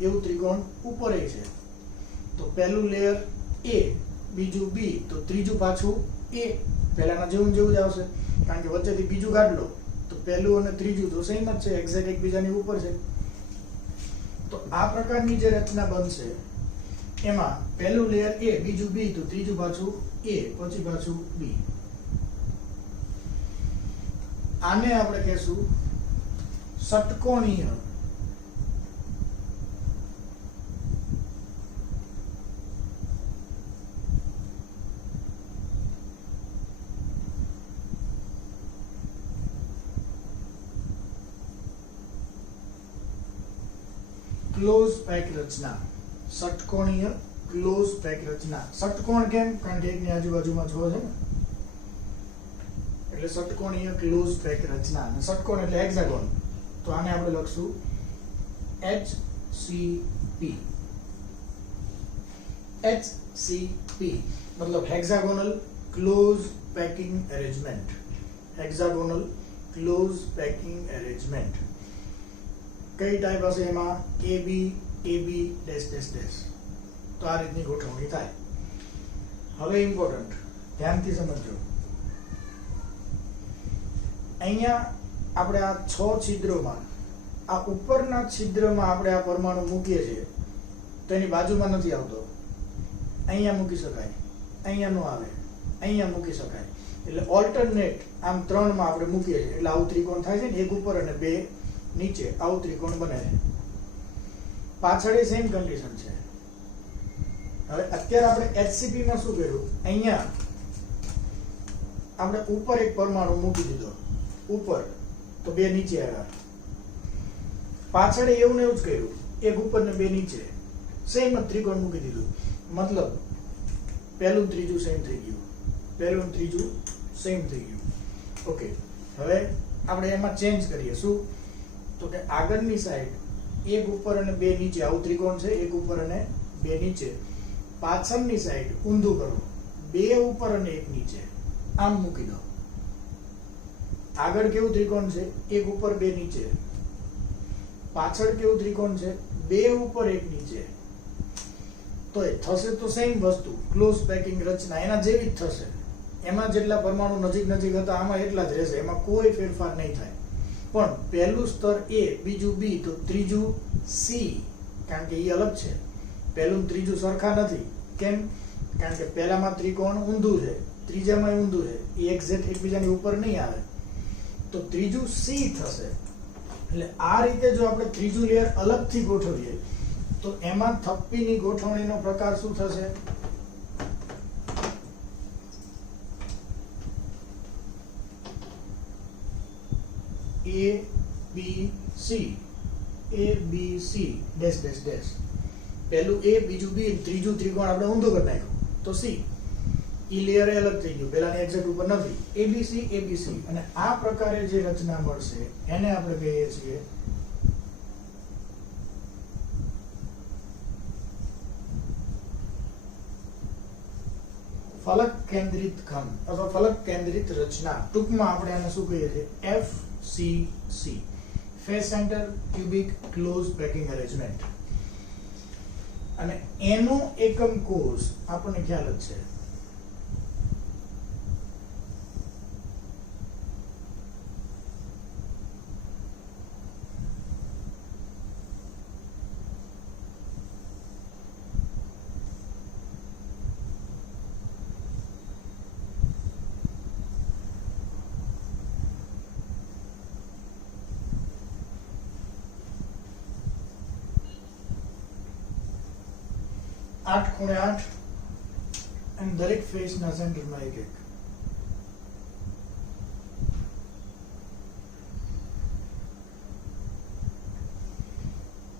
એવું ત્રિકોણ ઉપર છે. તો પહેલું લેયર A, બીજું B, તો ત્રીજું પાછું A, પહેલાના જેવું જેવું જ આવશે, કારણ કે વચ્ચેથી બીજું કાઢ લો તો પહેલું અને ત્રીજું તો સેમ જ છે, એક્ઝેક્ટ એકબીજાની ઉપર છે. તો આ પ્રકારની જે રચના બનશે એમાં પહેલું લેયર A, બીજું B, તો ત્રીજું પાછું A, પછી પાછું B. આને આપણે કહેશું ષટકોણીય ક્લોઝ પેક રચના. ષટકોણીય ક્લોઝ પેક રચના. ષટકોણ કેમ? કારણ કે એકની આજુબાજુમાં 6 છે ને, એટલે ષટકોણીય ક્લોઝ પેક રચના. અને ષટકોણ એટલે હેક્સાગોન, તો આને આપણે લખશું HCP. HCP મતલબ hexagonal close packing arrangement. Hexagonal close packing arrangement. કઈ ટાઈપ હશે એમાં? AB, AB dash dash dash. તો આ રીતની ગોઠવણી થાય. હવે ઇમ્પોર્ટન્ટ, ધ્યાનથી સમજો. અહીંયા આપણે આ 6 છિદ્રોમાં આ ઉપરના છિદ્રમાં આપણે આ પરમાણુ મૂકીએ છીએ તો એની બાજુમાં નથી આવતો, અહીંયા મૂકી શકાય, અહીંયા નો આવે, અહીંયા મૂકી શકાય. એટલે ઓલ્ટરનેટ આમ 3 માં આપણે મૂકીએ છીએ એટલે આવું ત્રિકોણ થાય છે ને, એક ઉપર અને 2 નીચે, આવું ત્રિકોણ બને છે. પાછળ સેમ કન્ડિશન છે. હવે અત્યારે આપણે HCP માં શું કર્યું? અહીંયા આપણે ઉપર એક પરમાણુ મૂકી દીધો, ઉપર, તો 2 નીચે આવ્યા. પાછળ એવું ને એવું જ કર્યું, એક ઉપર ને 2 નીચે, સેમ જ ત્રિકોણ મૂકી દીધું. મતલબ પહેલું ત્રીજું સેમ થઈ ગયું, પહેલું ત્રીજું સેમ થઈ ગયું. ઓકે, હવે આપણે એમાં ચેન્જ કરીએ. શું? તો કે આગળની સાઈડ એક ઉપર અને 2 નીચે, આવું ત્રિકોણ છે, એક ઉપર અને 2 નીચે. પાછળની સાઈડ ઊંધું કરો, 2 ઉપર અને 1 નીચે, આમ મૂકી દો. આગળ કેવું ત્રિકોણ છે? એક ઉપર 2 નીચે. પાછળ કેવું ત્રિકોણ છે? 2 ઉપર 1 નીચે. તો એ થશે તો સેમ વસ્તુ, ક્લોઝ પેકિંગ રચના એના જેવી જ થશે. એમાં જેટલા પરમાણુ નજીક નજીક હતા આમાં એટલા જ રહેશે, એમાં કોઈ ફેરફાર નહીં થાય. પણ પહેલું સ્તર A, બીજું B, તો ત્રીજું C, કારણ કે એ અલગ છે. પહેલું ત્રીજું સરખા નથી. કેમ? કારણ કે પહેલામાં ત્રિકોણ ઊંધું છે, ત્રીજામાં ઊંધું છે, એ એક્ઝેક્ટ એકબીજાની ઉપર નહીં આવે. તો ત્રીજું C થશે. એટલે આ રીતે જો આપણે ત્રીજું લેયર અલગથી ગોઠવીએ તો એમાં થપ્પીની ગોઠવણીનો પ્રકાર શું થશે? A B C, A B C dash dash dash. પહેલું A, બીજું B, ત્રીજું ત્રિકોણ આપણે ઊંધું કરી નાખ્યું તો C. ઈ લેયર અલગ થઈ ગયું, પહેલાની એક્ઝેક્ટ ઉપર નથી. ABC, ABC. અને આ પ્રકારે જે રચના મળશે એને આપણે કહીએ છીએ ફલક કેન્દ્રિત ખંડ અથવા ફલક કેન્દ્રિત રચના. ટૂંકમાં આપણે આને શું કહીએ છીએ? FCC, face centre cubic close packing arrangement. અને એનો એકમ કોષ આપણને ખ્યાલ જ છે. આઠ ખૂણે 8 અને દરેક ફેસના સેન્ટરમાં એક એક.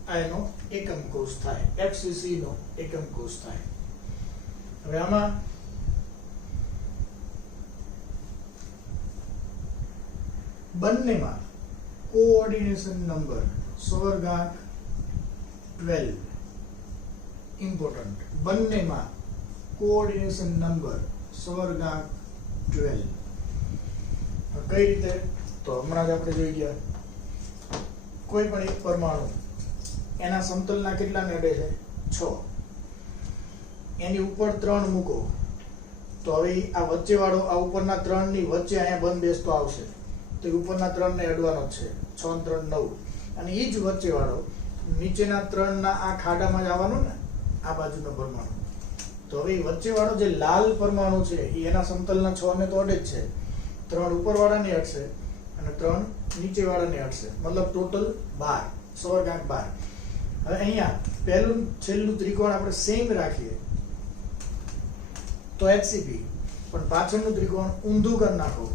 આ એનો એકમ કોષ થાય, FCC નો એકમ કોષ થાય. હવે આમાં બંનેમાં કોઓર્ડિનેશન નંબર સવર્ગાંક 12 ઇમ્પોર્ટન્ટ. બંનેમાં કોઓર્ડિનેશન નંબર સવર્ગાંક 12. કઈ રીતે? તો હમણાં જ આપણે જોઈ ગયા, કોઈ પણ એક પરમાણુ એના સમતલના કેટલાને અડે છે? 6. એની ઉપર 3 મૂકો તો હવે આ વચ્ચેવાળો આ ઉપરના 3 ની વચ્ચે અહીંયા બંધ બેસતો આવશે, તો એ ઉપરના 3 ને અડવાનો જ છે. 6 3 9. અને એ જ વચ્ચેવાળો નીચેના 3 ના આ ખાડામાં જ આવવાનો ને, આ બાજુનો પરમાણુ. તો હવે વચ્ચેવાળો જે લાલ પરમાણુ છે એ એના સમતલના 6 ને તો અડે જ છે, 3 ઉપરવાળાને અડશે અને 3 નીચેવાળાને અડશે, મતલબ ટોટલ 12, સવર્ગાંક 12. હવે અહીંયા પહેલું છેલ્લું ત્રિકોણ આપણે સેમ રાખીએ તો HCP, પણ પાછળનું ત્રિકોણ ઊંધું કરી નાખો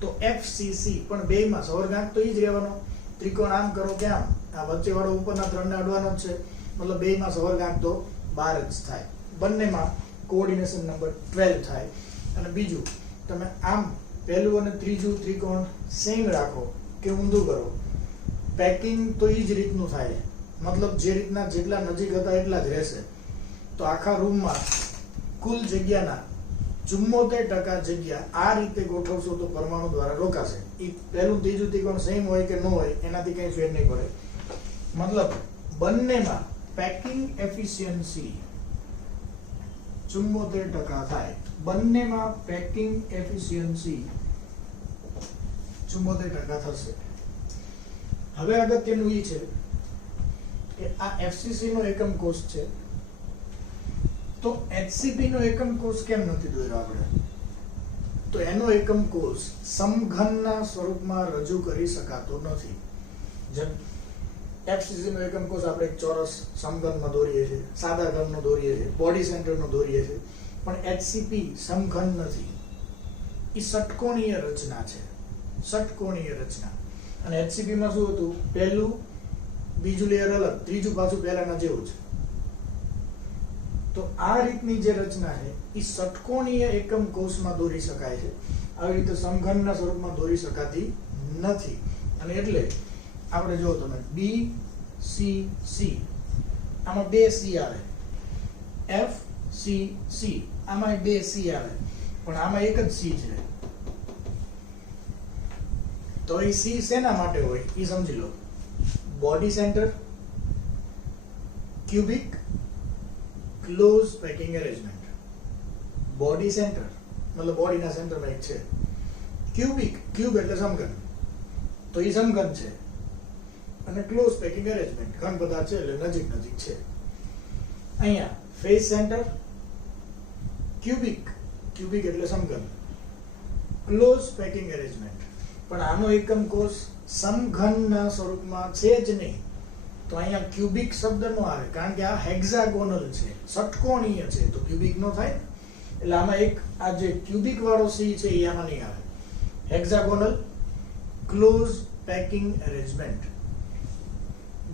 તો FCC, પણ બેયમાં સવર્ગાંક તો ઈ જ રહેવાનો. ત્રિકોણ આમ કરો કે આમ, આ વચ્ચેવાળો ઉપરના 3 ને અડવાનો જ છે, મતલબ બેયમાં સવર્ગાંક તો 12 જ થાય. બંનેમાં કોઓર્ડિનેશન નંબર 12 થાય. અને બીજું, તમે આમ પહેલું અને ત્રીજું ત્રિકોણ સેમ રાખો કે ઊંધું કરો, પેકિંગ તો ઈ જ રીતનું થાય, મતલબ જે રીતના જેટલા નજીક હતા એટલા જ રહેશે. તો આખા રૂમમાં કુલ જગ્યાના 74% જગ્યા આ રીતે ગોઠવશો તો પરમાણુ દ્વારા રોકાશે. એ પહેલું ત્રીજું ત્રિકોણ સેમ હોય કે ન હોય એનાથી કંઈ ફેર નહીં પડે. મતલબ બંનેમાં પેકિંગ એફિશિયન્સી 74% થાય. બંનેમાં પેકિંગ એફિશિયન્સી 74% થશે. હવે અગત્યનું એ છે કે આ FCC નો એકમ કોષ છે, તો HCP નો એકમ કોષ કેમ નથી દોર્યો આપણે? તો એનો એકમ કોષ સમઘનના સ્વરૂપમાં રજૂ કરી શકાતો નથી. જેમ FCC નો એકમ કોષ આપણે એક ચોરસ સમઘનમાં દોરીએ છીએ, સાદા ઘનનો દોરીએ છીએ, બોડી સેન્ટરનો દોરીએ છીએ, પણ HCP સમઘન નથી. એ ષટકોણીય રચના છે, ષટકોણીય રચના. અને HCP માં શું હતું? પહેલું બીજું લેયર અલગ, ત્રીજું પાછું પહેલાના જેવું છે. તો આ રીતની જે રચના છે એ ષટકોણીય એકમ કોષમાં દોરી શકાય છે, આવી રીતે સમઘનના સ્વરૂપમાં દોરી શકાતી નથી. અને એટલે આપણે જો તમે B C C, આમાં 2 C આવે, F C C, આમાં 2 C આવે, પણ આમાં એક જ C છે. તો એ C શેના માટે હોય એ સમજી લો. Body centre, cubic, close packing arrangement. Body centre મતલબ બોડીના સેન્ટરમાં એક છે. ક્યુબિક, ક્યુબ એટલે સમઘન, તો એ સમઘન છે. અને ક્લોઝ પેકિંગ એરેન્જમેન્ટ, ઘન બધા છે એટલે નજીક નજીક છે. અહીંયા ફેસ સેન્ટર, ક્યુબિક, ક્યુબિક એટલે સમઘન, ક્લોઝ પેકિંગ એરેન્જમેન્ટ. પણ આનો એકમ કોષ સમઘનના સ્વરૂપમાં છે જ નહીં, તો અહીંયા ક્યુબિક શબ્દ નો આવે, કારણ કે આ હેક્સાગોનલ છે, ષટકોણીય છે, તો ક્યુબિક નો થાય. એટલે આમાં એક આ જે ક્યુબિક વાળો C છે એ આમાં નહીં આવે. Hexagonal close packing arrangement,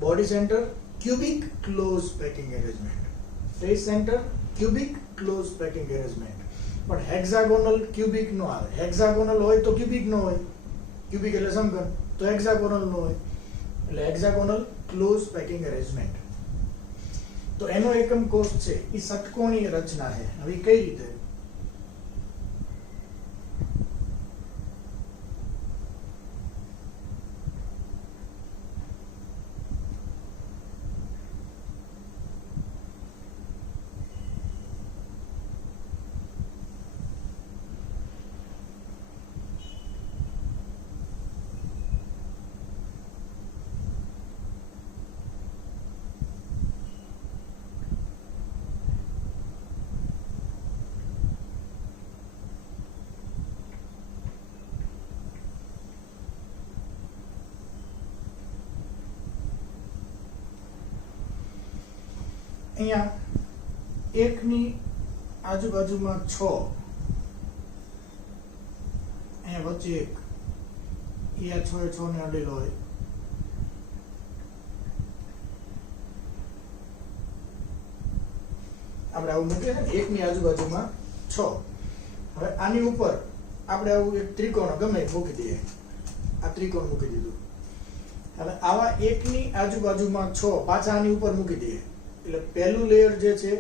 body centre cubic close packing arrangement, face centre cubic close packing arrangement. પણ હેક્સાગોનલ ક્યુબિક નો આવે. હેક્સાગોનલ હોય તો ક્યુબિક નો હોય, ક્યુબિક એટલે સમઘન, તો હેક્સાગોનલ નો હોય. એટલે હેક્સાગોનલ ક્લોઝ પેકિંગ એરેન્જમેન્ટ. તો એનો એકમ કોષ છે એ ષટકોણીય રચના છે. હવે કઈ રીતે? અહીંયા 1 ની આજુબાજુમાં 6, અહીંયા વચ્ચે 1, એ આ 6 ને અડેલો હોય. આપણે આવું મૂકીએ ને 1 ની આજુબાજુમાં 6. હવે આની ઉપર આપણે આવું એક ત્રિકોણ ગમે મૂકી દઈએ. આ ત્રિકોણ મૂકી દીધું. હવે આવા 1 ની આજુબાજુમાં 6 પાછા આની ઉપર મૂકી દઈએ. એટલે પહેલું લેયર જે છે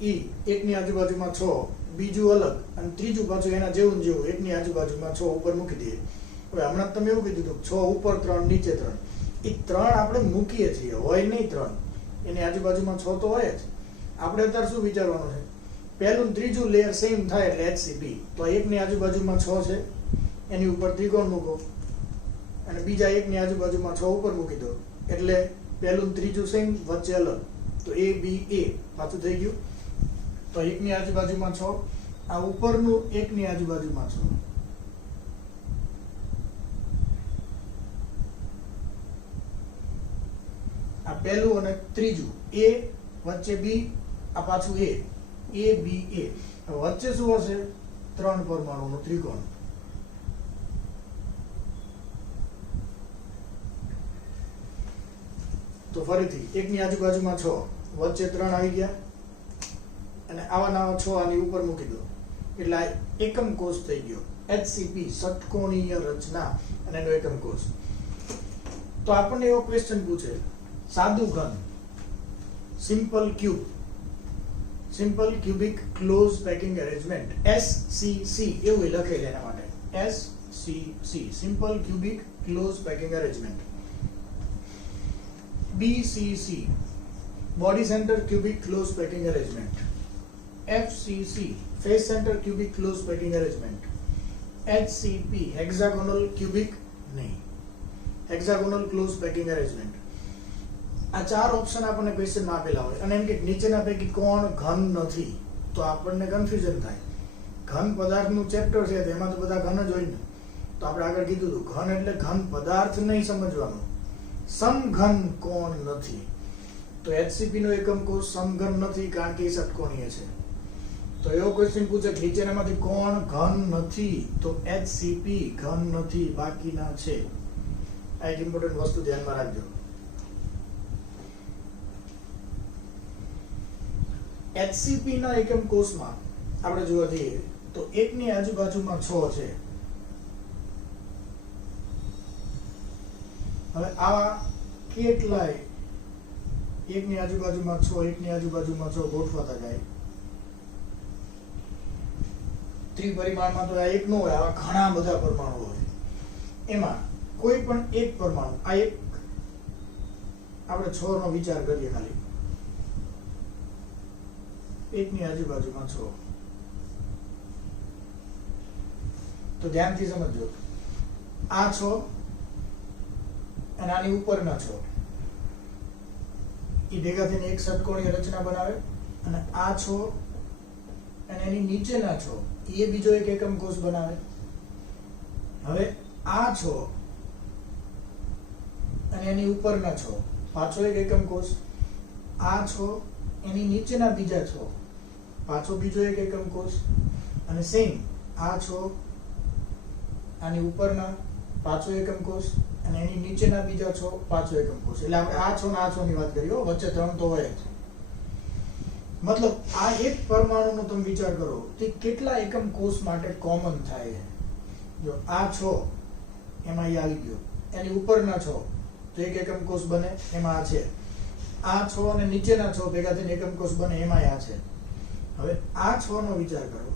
ઈ 1 ની આજુબાજુમાં 6, બીજું અલગ, અને ત્રીજું પાછું એના જેવું ને જેવું 1 ની આજુબાજુમાં 6 ઉપર મૂકી દઈએ. હવે હમણાં તમે એવું કીધું 6 ઉપર 3 નીચે 3. એ 3 આપણે મૂકીએ છીએ, હોય નહીં 3. એની આજુબાજુમાં 6 તો હોય જ. આપણે અત્યારે શું વિચારવાનું છે? પહેલું ને ત્રીજું લેયર સેમ થાય એટલે HCP. તો 1 ની આજુબાજુમાં 6 છે, એની ઉપર ત્રિકોણ મૂકો, અને બીજા 1 ની આજુબાજુમાં 6 ઉપર મૂકી દો. એટલે પહેલું ને ત્રીજું સેમ, વચ્ચે અલગ. તો ABA પાછું થઈ ગયું. તો 1 ની આજુબાજુમાં 6, આ ઉપરનું 1 ની આજુબાજુમાં 6. આ પહેલું અને ત્રીજું A વચ્ચે B, આ પાછું A, ABA. વચ્ચે શું હશે? 3 પરમાણુનો ત્રિકોણ. તો ફરીથી 1 ની આજુબાજુમાં 6, વચ્ચે 3 આવી ગયા, અને આવા નવા 6 આની ઉપર મૂકી દો. એટલે આ એકમ કોષ થઈ ગયો. HCP, ષટકોણીય રચના, અને એનો એકમ કોષ. તો આપણને એવો ક્વેશ્ચન પૂછે, સાદું ઘન, simple cube, simple cubic close packing arrangement, SCC એવું લખેલું એના માટે. SCC, simple cubic close packing arrangement. BCC, body centre cubic close packing arrangement. FCC, face centre cubic close packing arrangement. HCP, hexagonal cubic નહીં, હેક્સાગોનલ ક્લોઝ પેકિંગ અરેન્જમેન્ટ. આ 4 ઓપ્શન આપણને ક્વેશ્ચનમાં આપેલા હોય, અને એમ કે નીચેના પૈકી કોણ ઘન નથી, તો આપણને કન્ફ્યુઝન થાય. ઘન પદાર્થનું ચેપ્ટર છે, તેમાં તો બધા ઘન જ હોય ને. તો આપણે આગળ કીધું હતું, ઘન એટલે ઘન પદાર્થ નહીં સમજવાનું, સમઘન કોણ નથી. તો HCP નો એકમ કોષ સમઘન નથી, કારણ કે એ ષટકોણીય છે. તો એવો ક્વેશ્ચન પૂછે કે નીચેનામાંથી કોણ ઘન નથી, તો HCP ઘન નથી, બાકીના છે. આ એક ઇમ્પોર્ટન્ટ વસ્તુ ધ્યાનમાં રાખજો. HCP ના એકમ કોષમાં આપણે જોવા જઈએ તો 1 ની આજુબાજુમાં 6 છે. હવે આવા કેટલાય 1 ની આજુબાજુમાં 6, 1 ની આજુબાજુમાં 6 ગોઠવાતા જાય. ત્રિપરિમાણમાં તો આ એક નો હોય, આવા ઘણા બધા પરમાણુ હોય. એમાં કોઈ પણ એક પરમાણુ, આ એક આપણે 6 નો વિચાર કરીએ ખાલી, 1 ની આજુબાજુમાં 6. તો ધ્યાનથી સમજો, આ 6 અને આની ઉપરના 6 એ ભેગા થઈને એક ષટકોણીય રચના બનાવે, અને આ 6 અને એની નીચેના 6 એ બીજો એક એકમ કોષ બનાવે. હવે આ 6 અને એની ઉપરના 6 પાછો એક એકમ કોષ, આ 6 એની નીચેના બીજા 6 પાછો બીજો એક એકમ કોષ, અને સેમ આ 6 આની ઉપરના પાછો એકમ કોષ, અને એની નીચેના બીજા 6 પાછો એકમ કોષ. એટલે આપણે આ 6 ને આ 6 ની વાત કરીએ, વચ્ચે 3 તો હોય જ. મતલબ આ એક પરમાણુનો તમે વિચાર કરો કે કેટલા એકમ કોષ માટે કોમન થાય છે. જો આ 6 એમાં એ આવી ગયો, એની ઉપરના 6 તો એક એકમ કોષ બને, એમાં આ છે. આ 6 અને નીચેના 6 ભેગા થઈને એકમ કોષ બને, એમાં આ છે. હવે આ 6 નો વિચાર કરો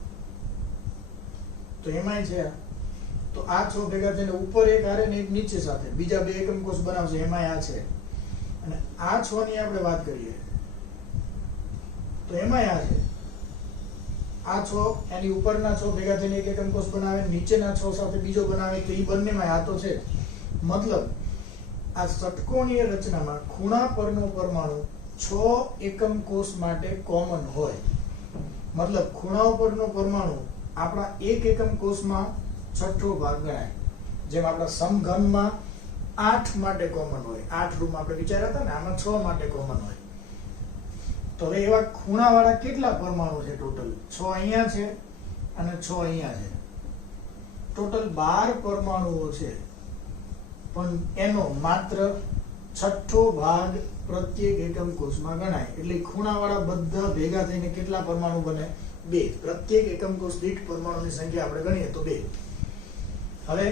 તો એમાંય છે. તો આ 6 ભેગા થઈને ઉપર એક હારે ને એક નીચે સાથે બીજા 2 એકમ કોષ બનાવશે, એમાંય આ છે. અને આ 6 ની આપણે વાત કરીએ તો એમાંય આ છે. આ 6 એની ઉપરના 6 ભેગા થઈને એક એકમ કોષ બનાવે, નીચેના 6 સાથે બીજો બનાવે, તો એ બંનેમાં આ તો છે. મતલબ આ ષટકોણીય રચનામાં ખૂણા પરનો પરમાણુ 6 એકમ કોષ માટે કોમન હોય. મતલબ ખૂણાઓ પરનો પરમાણુ આપણા એક એકમ કોષમાં છઠ્ઠો ભાગ ગણાય. જેમ આપણા સમઘનમાં 8 માટે કોમન હોય, 8 રૂમ આપણે વિચાર્યા હતા ને, આમાં 6 માટે કોમન હોય. તો હવે એવા ખૂણાવાળા કેટલા પરમાણુ છે ટોટલ? 6 અહીંયા છે અને 6 અહીંયા છે. ટોટલ 12 પરમાણુઓ છે, પણ એનો માત્ર છઠ્ઠો ભાગ પ્રત્યેક એકમ કોષમાં ગણાય. એટલે ખૂણાવાળા બધા ભેગા થઈને કેટલા પરમાણુ બને? 2. પ્રત્યેક એકમ કોષ દીઠ પરમાણુની સંખ્યા આપણે ગણીએ તો 2. હવે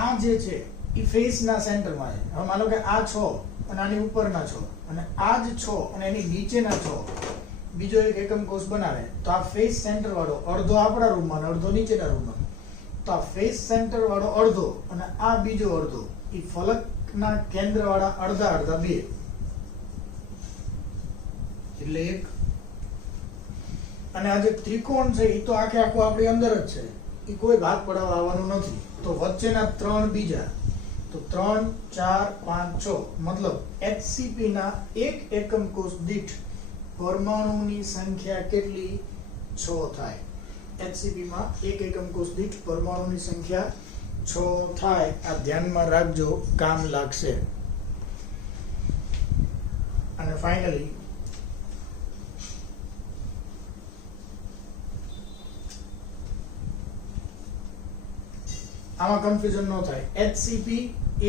આ જે છે એ ફેસના સેન્ટરમાં છે. હવે માનો કે આ 6 અને આની ઉપરના 6 અને આ જ 6 અને એની નીચેના 6 બીજો એક એકમ કોષ બનાવે તો આ ફેસ સેન્ટર વાળો અડધો આપણા રૂમમાં અને અડધો નીચેના રૂમમાં. તો આ ફેસ સેન્ટર વાળો અડધો અને આ બીજો અડધો એ ફલકના કેન્દ્ર વાળા અડધા અડધા 2 એટલે 1. અને આ જે ત્રિકોણ છે એ તો આખે આખું આપણી અંદર જ છે, એ કોઈ ભાગ પડાવવા આવવાનું નથી. તો વચ્ચેના 3 બીજા તો 3 4 5 6 મતલબ HCP ના એક એકમ કોષ દીઠ પરમાણુની સંખ્યા કેટલી? 6 થાય. HCP માં એક એકમ કોષ દીઠ પરમાણુની સંખ્યા 6 થાય. આ ધ્યાનમાં રાખજો, કામ લાગશે. અને ફાઇનલી આમાં કન્ફ્યુઝન ન થાય. HCP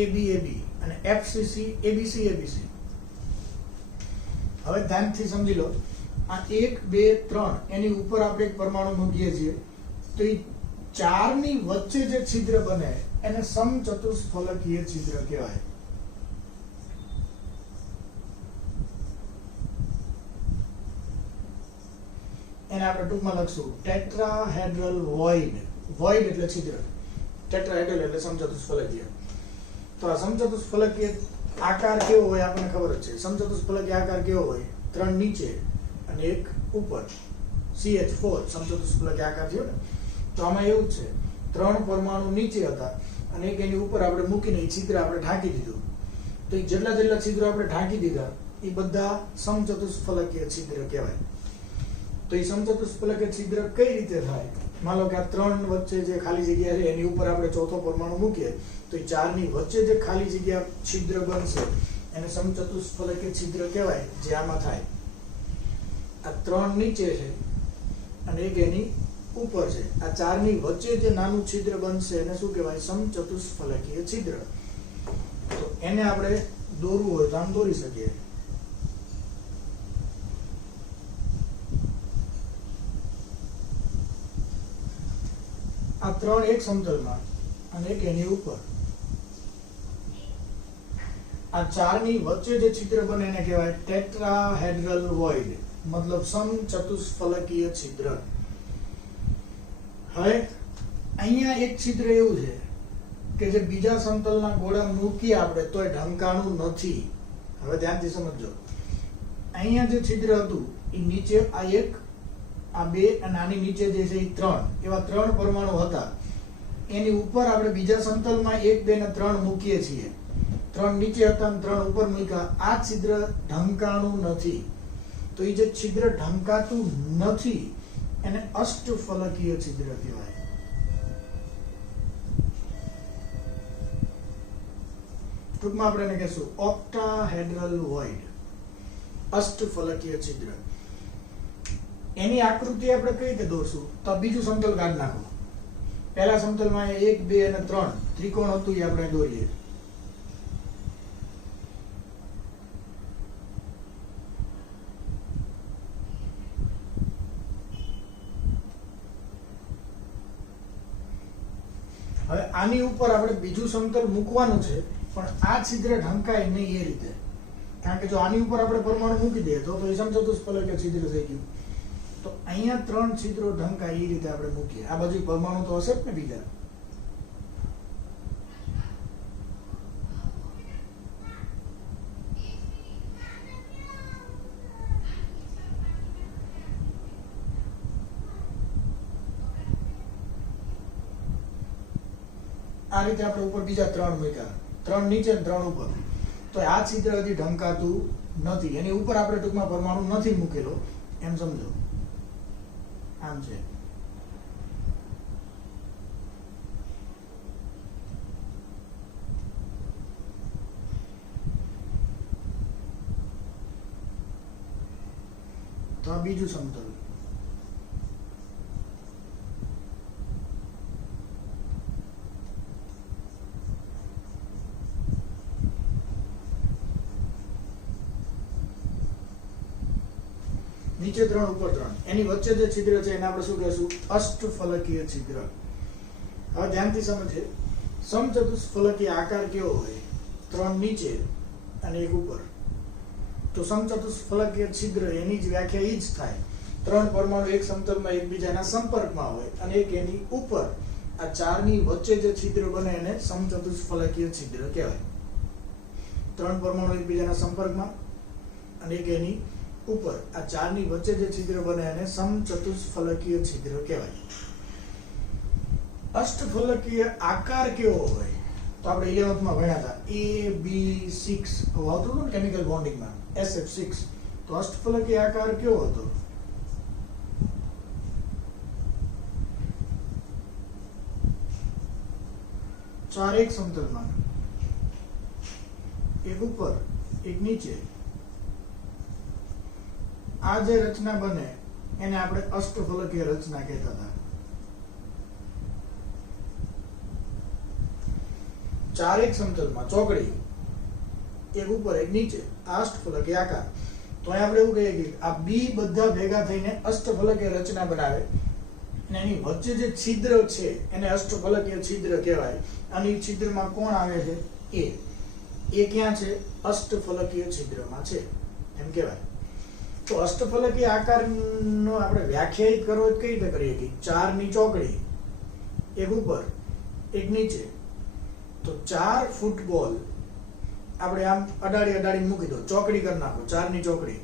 ABAB અને FCC ABC ABC. હવે ધ્યાનથી સમજી લો, આ 1 2 3 એની ઉપર આપણે એક પરમાણુ મૂકીએ છીએ તો એ 4 ની વચ્ચે જે છિદ્ર બને એને સમચતુષ્ફલકીય છિદ્ર કહેવાય. એને આપણે ટૂંકમાં લખશું ટેટ્રાહેડ્રલ વોઇડ. વોઇડ એટલે છિદ્ર, ટેટ્રાહેડ્રલ એટલે સમચતુષ્ફલકીય. તો આ સમચતુષ્ફલકીય આકાર કેવો હોય આપણને ખબર જ છે. સમચતુષ્ફલકીય આકાર કેવો હોય? 3 નીચે અને 1 ઉપર. CH4 સમચતુષ્ફલકીય આકાર થયો ને. તો આમાં એવું જ છે, 3 પરમાણુ નીચે હતા અને એક એની ઉપર આપણે મૂકીને એ છિદ્ર આપણે ઢાંકી દીધું. તો એ જેટલા છિદ્રો આપણે ઢાંકી દીધા એ બધા સમચતુષ્ફલકીય છિદ્ર કહેવાય. તો એ સમચતુષ્ફલકીય છિદ્ર કઈ રીતે થાય? માનો કે આ 3 વચ્ચે જે ખાલી જગ્યા છે એની ઉપર આપણે ચોથો પરમાણુ મૂકીએ તો એ 4 ની વચ્ચે જે ખાલી જગ્યા છિદ્ર બનશે એને સમચતુષ્ફલકીય છિદ્ર કહેવાય, જે આમાં થાય. આ 3 નીચે છે અને એક એની ઉપર છે. આ 4 ની વચ્ચે જે નાનું છિદ્ર બનશે એને શું કહેવાય? સમચતુષ્ફલકીય છિદ્ર. તો એને આપણે દોરવું હોય તો આમ દોરી શકીએ. આ 3 એક સમતલમાં અને એક એની ઉપર. આ 4 ની વચ્ચે જે છિદ્ર બને એને કહેવાય ટેટ્રાહેડ્રલ વોઇડ, મતલબ સમચતુષ્ફલકીય છિદ્ર. હવે અહીંયા એક છિદ્ર એવું છે કે જે બીજા સમતલના ગોળા મૂકીએ આપણે તોય ઢંકાણું નથી. હવે ધ્યાનથી સમજજો, અહીંયા જે છિદ્ર હતું એ નીચે આ 1 આ 2 અને આની નીચે જે છે એ 3 એવા 3 પરમાણુ હતા. એની ઉપર આપણે બીજા સમતલમાં 1 2 ને 3 મૂકીએ છીએ. 3 નીચે હતા અને 3 ઉપર મૂક્યા. આ છિદ્ર ઢંકાણું નથી. તો એ જે છિદ્ર ઢંકાતું નથી એને અષ્ટફલકીય છિદ્ર કહેવાય. ટૂંકમાં આપણે એને કહેશું ઓક્ટાહેડ્રલ વોઇડ, અષ્ટફલકીય છિદ્ર. એની આકૃતિ આપણે કઈ રીતે દોરશું? તો બીજું સમતલ કાઢી નાખો. પહેલા સમતલમાં 1 2 અને 3 ત્રિકોણ હતું એ આપણે દોરીએ. હવે આની ઉપર આપણે બીજું સમતલ મૂકવાનું છે, પણ આ છિદ્ર ઢંકાય નહીં એ રીતે. કારણ કે જો આની ઉપર આપણે પરમાણુ મૂકી દઈએ તો એ સમચતુષ્ફલકીય છિદ્ર થઈ ગયું. તો અહીંયા 3 છિદ્રો ઢંકાય એ રીતે આપણે મૂકીએ. આ બાજુ પરમાણુ તો હશે જ ને બીજા. આ રીતે આપણે ઉપર બીજા 3 મૂક્યા, 3 નીચે અને 3 ઉપર. તો આ છિદ્ર હજી ઢંકાતું નથી. એની ઉપર આપણે ટૂંકમાં પરમાણુ નથી મૂકેલો એમ સમજો. આમ છે. તો આ બીજું સમતલ. નીચે 3 ઉપર 3, એની વચ્ચે જે છિદ્ર છે એને આપણે શું કહેશું? અષ્ટફલકીય છિદ્ર. હવે ધ્યાનથી સમજીએ, સમચતુષ્ફલકીય આકાર કેવો હોય? 3 નીચે અને 1 ઉપર. તો સમચતુષ્ફલકીય છિદ્ર એની જ વ્યાખ્યા ઈ જ થાય. 3 પરમાણુ એક સમતલમાં એકબીજાના સંપર્કમાં હોય અને એક એની ઉપર. આ 4 ની વચ્ચે જે છિદ્ર બને એને સમચતુષ્ફલકીય છિદ્ર કહેવાય. 3 પરમાણુ એકબીજાના સંપર્કમાં અને એક એની ઉપર. આ 4 ની વચ્ચે જે છિદ્ર બને એને સમચતુષ્ફલકીય છિદ્ર કહેવાય. અષ્ટફલકીય આકાર કેવો હોય? તો આપણે 11th માં ભણ્યા હતા AB6 આવતું હતું ને કેમિકલ બોન્ડિંગમાં, SF6. તો અષ્ટફલકીય આકાર કેવો હતો? 4 એક સમતલમાં, એક ઉપર એક નીચે. આ જે રચના બને એને આપણે અષ્ટફલકીય રચના કહેતા હતા. 4 એક સમતલમાં ચોકડી, એક ઉપર એક નીચે, આ અષ્ટફલકીય આકાર. તો અહીં આપણે એવું કહીએ કે આ બી બધા ભેગા થઈને અષ્ટફલકીય રચના બનાવે અને એની વચ્ચે જે છિદ્ર છે એને અષ્ટફલકીય છિદ્ર કહેવાય. અને એ છિદ્રમાં કોણ આવે છે? એ ક્યાં છે? અષ્ટફલકીય છિદ્રમાં છે એમ કહેવાય. તો અષ્ટફલકીય આકારનો આપણે વ્યાખ્યાયિત કરવો કઈ રીતે કરીએ કે 4 ની ચોકડી, એક ઉપર એક નીચે. તો 4 ફૂટબોલ આપણે આમ અડાડી મૂકી દો, ચોકડી કરી નાખો. 4 ની ચોકડી,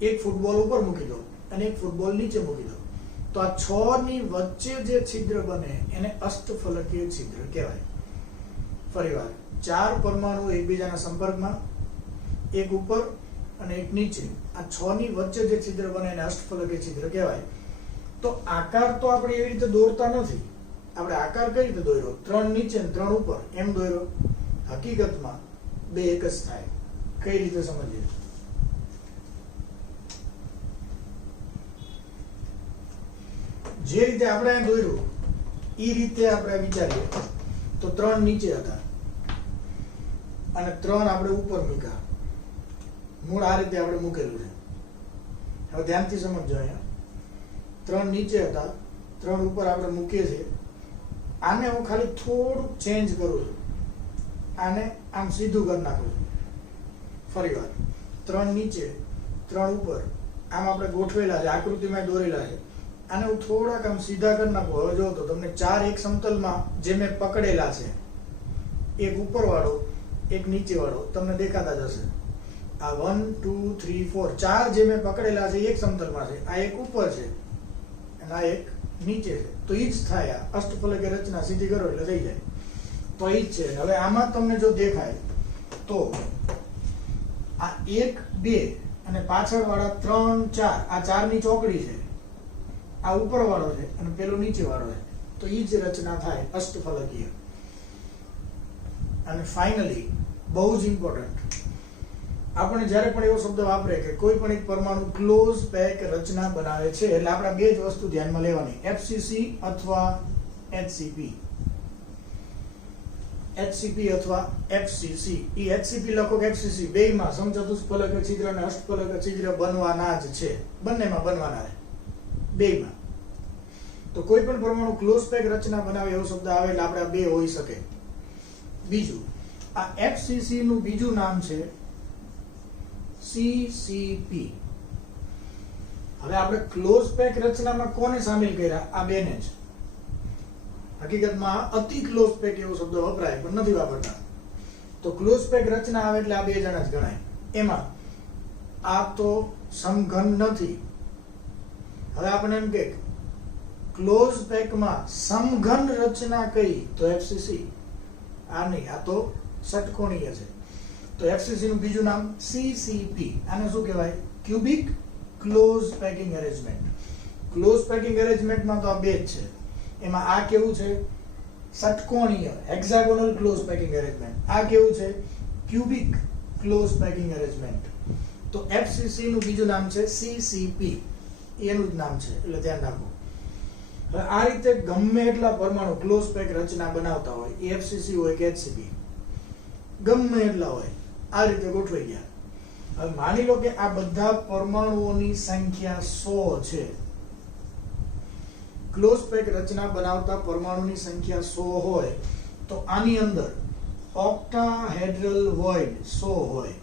એક ફૂટબોલ ઉપર મૂકી દો અને એક ફૂટબોલ નીચે મૂકી દો. તો આ 6 ની વચ્ચે જે છિદ્ર બને એને અષ્ટફલકીય છિદ્ર કહેવાય. ફરીવાર, 4 પરમાણુ એકબીજાના સંપર્કમાં, એક ઉપર અને એક નીચે. આ 6 ની વચ્ચે જે છિદ્ર બને એને અષ્ટફલકીય છિદ્ર કહેવાય. તો આકાર તો આપણે એવી રીતે દોરતા નથી. આપણે આકાર કઈ રીતે દોર્યો? 3 નીચે અને 3 ઉપર એમ દોર્યો. હકીકતમાં બે એક જ થાય. કઈ રીતે સમજીએ? જે રીતે આપણે અહીં દોર્યું એ રીતે આપણે વિચારીએ તો 3 નીચે હતા અને 3 આપણે ઉપર મૂક્યા. મૂળ આ રીતે આપણે મૂકેલું છે. હવે ધ્યાનથી સમજજો. અહીંયા 3 નીચે હતા, 3 ઉપર આપણે મૂકીએ છીએ. આને હું ખાલી થોડું ચેન્જ કરું છું. આને આમ સીધું કરી નાખું છું. ફરીવાર, 3 નીચે 3 ઉપર આમ આપણે ગોઠવેલા છે, આકૃતિમાં દોરેલા છે. આને હું થોડાક આમ સીધા કરી નાખું. હવે જો તો તમને 4 એક સમતલમાં જે મેં પકડેલા છે, એક ઉપર વાળો એક નીચે વાળો તમને દેખાતા જ હશે. આ 1 2 3 4 4 જે મેં પકડેલા છે એક સમતલમાં છે, આ એક ઉપર છે અને આ એક નીચે છે. તો ઈ જ થાય. આ અષ્ટફલકીય રચના સીધી કરો એટલે થઈ જાય. તો ઈ જ છે. હવે આમાં તમને જો દેખાય તો આ 1 2 અને પાછળ વાળા 3 4, આ 4 ની ચોકડી છે. આ ઉપર વાળો છે અને પેલો નીચે વાળો છે. તો ઈ જ રચના થાય અષ્ટફલકીય. અને ફાઇનલી બહુ જ ઇમ્પોર્ટન્ટ, આપણે જ્યારે પણ એવો શબ્દ વાપરે કે કોઈ પણ એક પરમાણુ ક્લોઝ પેક રચના બનાવે છે એટલે આપણે બે જ વસ્તુ ધ્યાનમાં લેવાની, FCC અથવા HCP. HCP અથવા FCC. ઈ HCP લખો કે FCC, બેયમાં સમચતુષ્ફલકીય છિદ્ર અને અષ્ટફલકીય છિદ્ર બનવાના જ છે. બંનેમાં બનવાના છે, બેયમાં. તો કોઈ પણ પરમાણુ ક્લોઝ પેક રચના બનાવે એવો શબ્દ આવે એટલે આપણે આ બે હોઈ શકે. બીજું, આ FCC નું બીજું નામ છે CCP. હવે આપણે ક્લોઝ પેક રચનામાં કોને સામેલ કર્યા? આ બેને જ. હકીકતમાં અતિ ક્લોઝ પેક એવો શબ્દ વપરાય પણ નથી વાપરતા. તો ક્લોઝ પેક રચના આવે એટલે આ બે જણા જ ગણાય. એમાં આ તો સમઘન નથી. હવે આપણે એમ કે ક્લોઝ પેકમાં સમઘન રચના કઈ? તો FCC. આ નહીં, આ તો ષટકોણીય છે. તો FCC નું બીજું નામ CCP. આને શું કહેવાય? Cubic close packing arrangement. Close packing અરેન્જમેન્ટમાં તો આ બે જ છે. એમાં આ કેવું છે? ષટકોણીય, હેક્સાગોનલ ક્લોઝ પેકિંગ અરેન્જમેન્ટ. આ કેવું છે? Cubic close packing arrangement. તો FCC નું બીજું નામ છે CCP. એનું જ નામ છે એટલે ધ્યાન રાખો. હવે આ રીતે ગમે એટલા પરમાણુ ક્લોઝ પેક રચના બનાવતા હોય, FCC હોય કે HCP, ગમે એટલા હોય, આ રીતે ગોઠવાઈ ગયા. હવે માની લો કે આ બધા પરમાણુઓની સંખ્યા 100 છે. ક્લોઝ પેક રચના બનાવતા પરમાણુની સંખ્યા 100 હોય તો આની અંદર ઓક્ટાહેડ્રલ વોઇડ 100 હોય.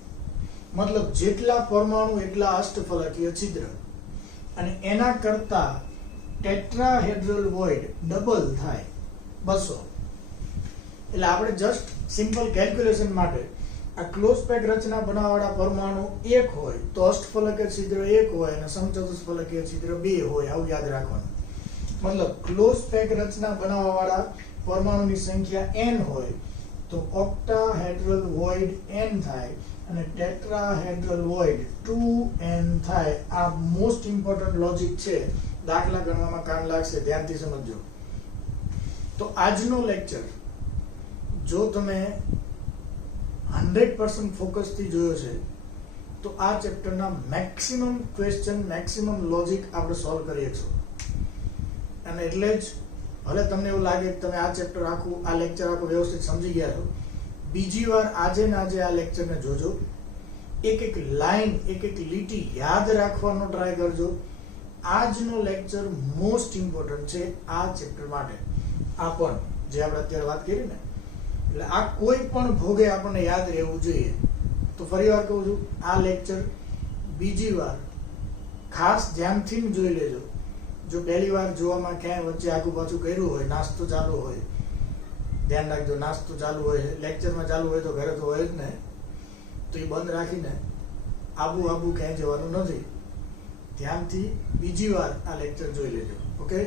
મતલબ જેટલા પરમાણુ એટલા અષ્ટફલકીય છિદ્ર, અને એના કરતા ટેટ્રાહેડ્રલ વોઇડ ડબલ થાય 200. એટલે આપણે જસ્ટ સિમ્પલ કેલ્ક્યુલેશન માટે આ ક્લોઝ પેક રચના બનાવવાવાળા પરમાણુ 1 હોય તો અષ્ટફલકીય છિદ્ર 1 હોય અને સમચતુષ્ફલકીય છિદ્ર 2 હોય. આવું યાદ રાખવાનું. મતલબ ક્લોઝ પેક રચના બનાવવાવાળા પરમાણુની સંખ્યા n હોય તો ઓક્ટાહેડ્રલ વોઇડ n થાય અને ટેટ્રાહેડ્રલ વોઇડ 2n થાય. આ મોસ્ટ ઇમ્પોર્ટન્ટ લોજિક છે, દાખલા ગણવામાં કામ લાગશે, ધ્યાનથી સમજજો. તો આજનો લેક્ચર જો તમે 100% ફોકસથી જોયો છે તો આ ચેપ્ટરના મેક્સિમમ ક્વેશ્ચન, મેક્સિમમ લોજિક આપણે સોલ્વ કરી શકશો. અને એટલે જ ભલે તમને એવું લાગે કે તમે આ ચેપ્ટર આખું, આ લેક્ચર આખું વ્યવસ્થિત સમજી ગયા છો, બીજી વાર આજે ને આજે આ લેક્ચરને જોજો. એક એક લાઈન, એક એક લીટી યાદ રાખવાનો ટ્રાય કરજો. આજનો લેક્ચર મોસ્ટ ઇમ્પોર્ટન્ટ છે આ ચેપ્ટર માટે. આ પણ જે આપણે અત્યારે વાત કરી ને, એટલે આ કોઈ પણ ભોગે આપણને યાદ રહેવું જોઈએ. તો ફરી વાર કહું છું, આ લેક્ચર બીજી વાર ખાસ ધ્યાનથી જોઈ લેજો. જો પહેલી વાર જોવામાં ક્યાંય વચ્ચે આગુ પાછું કર્યું હોય, નાસ્તો ચાલુ હોય, ધ્યાન રાખજો, નાસ્તો ચાલુ હોય, લેક્ચરમાં ચાલુ હોય તો ઘરે તો હોય જ ને, તો એ બંધ રાખીને આબુ ક્યાંય જવાનું નથી. ધ્યાનથી બીજી વાર આ લેક્ચર જોઈ લેજો. ઓકે.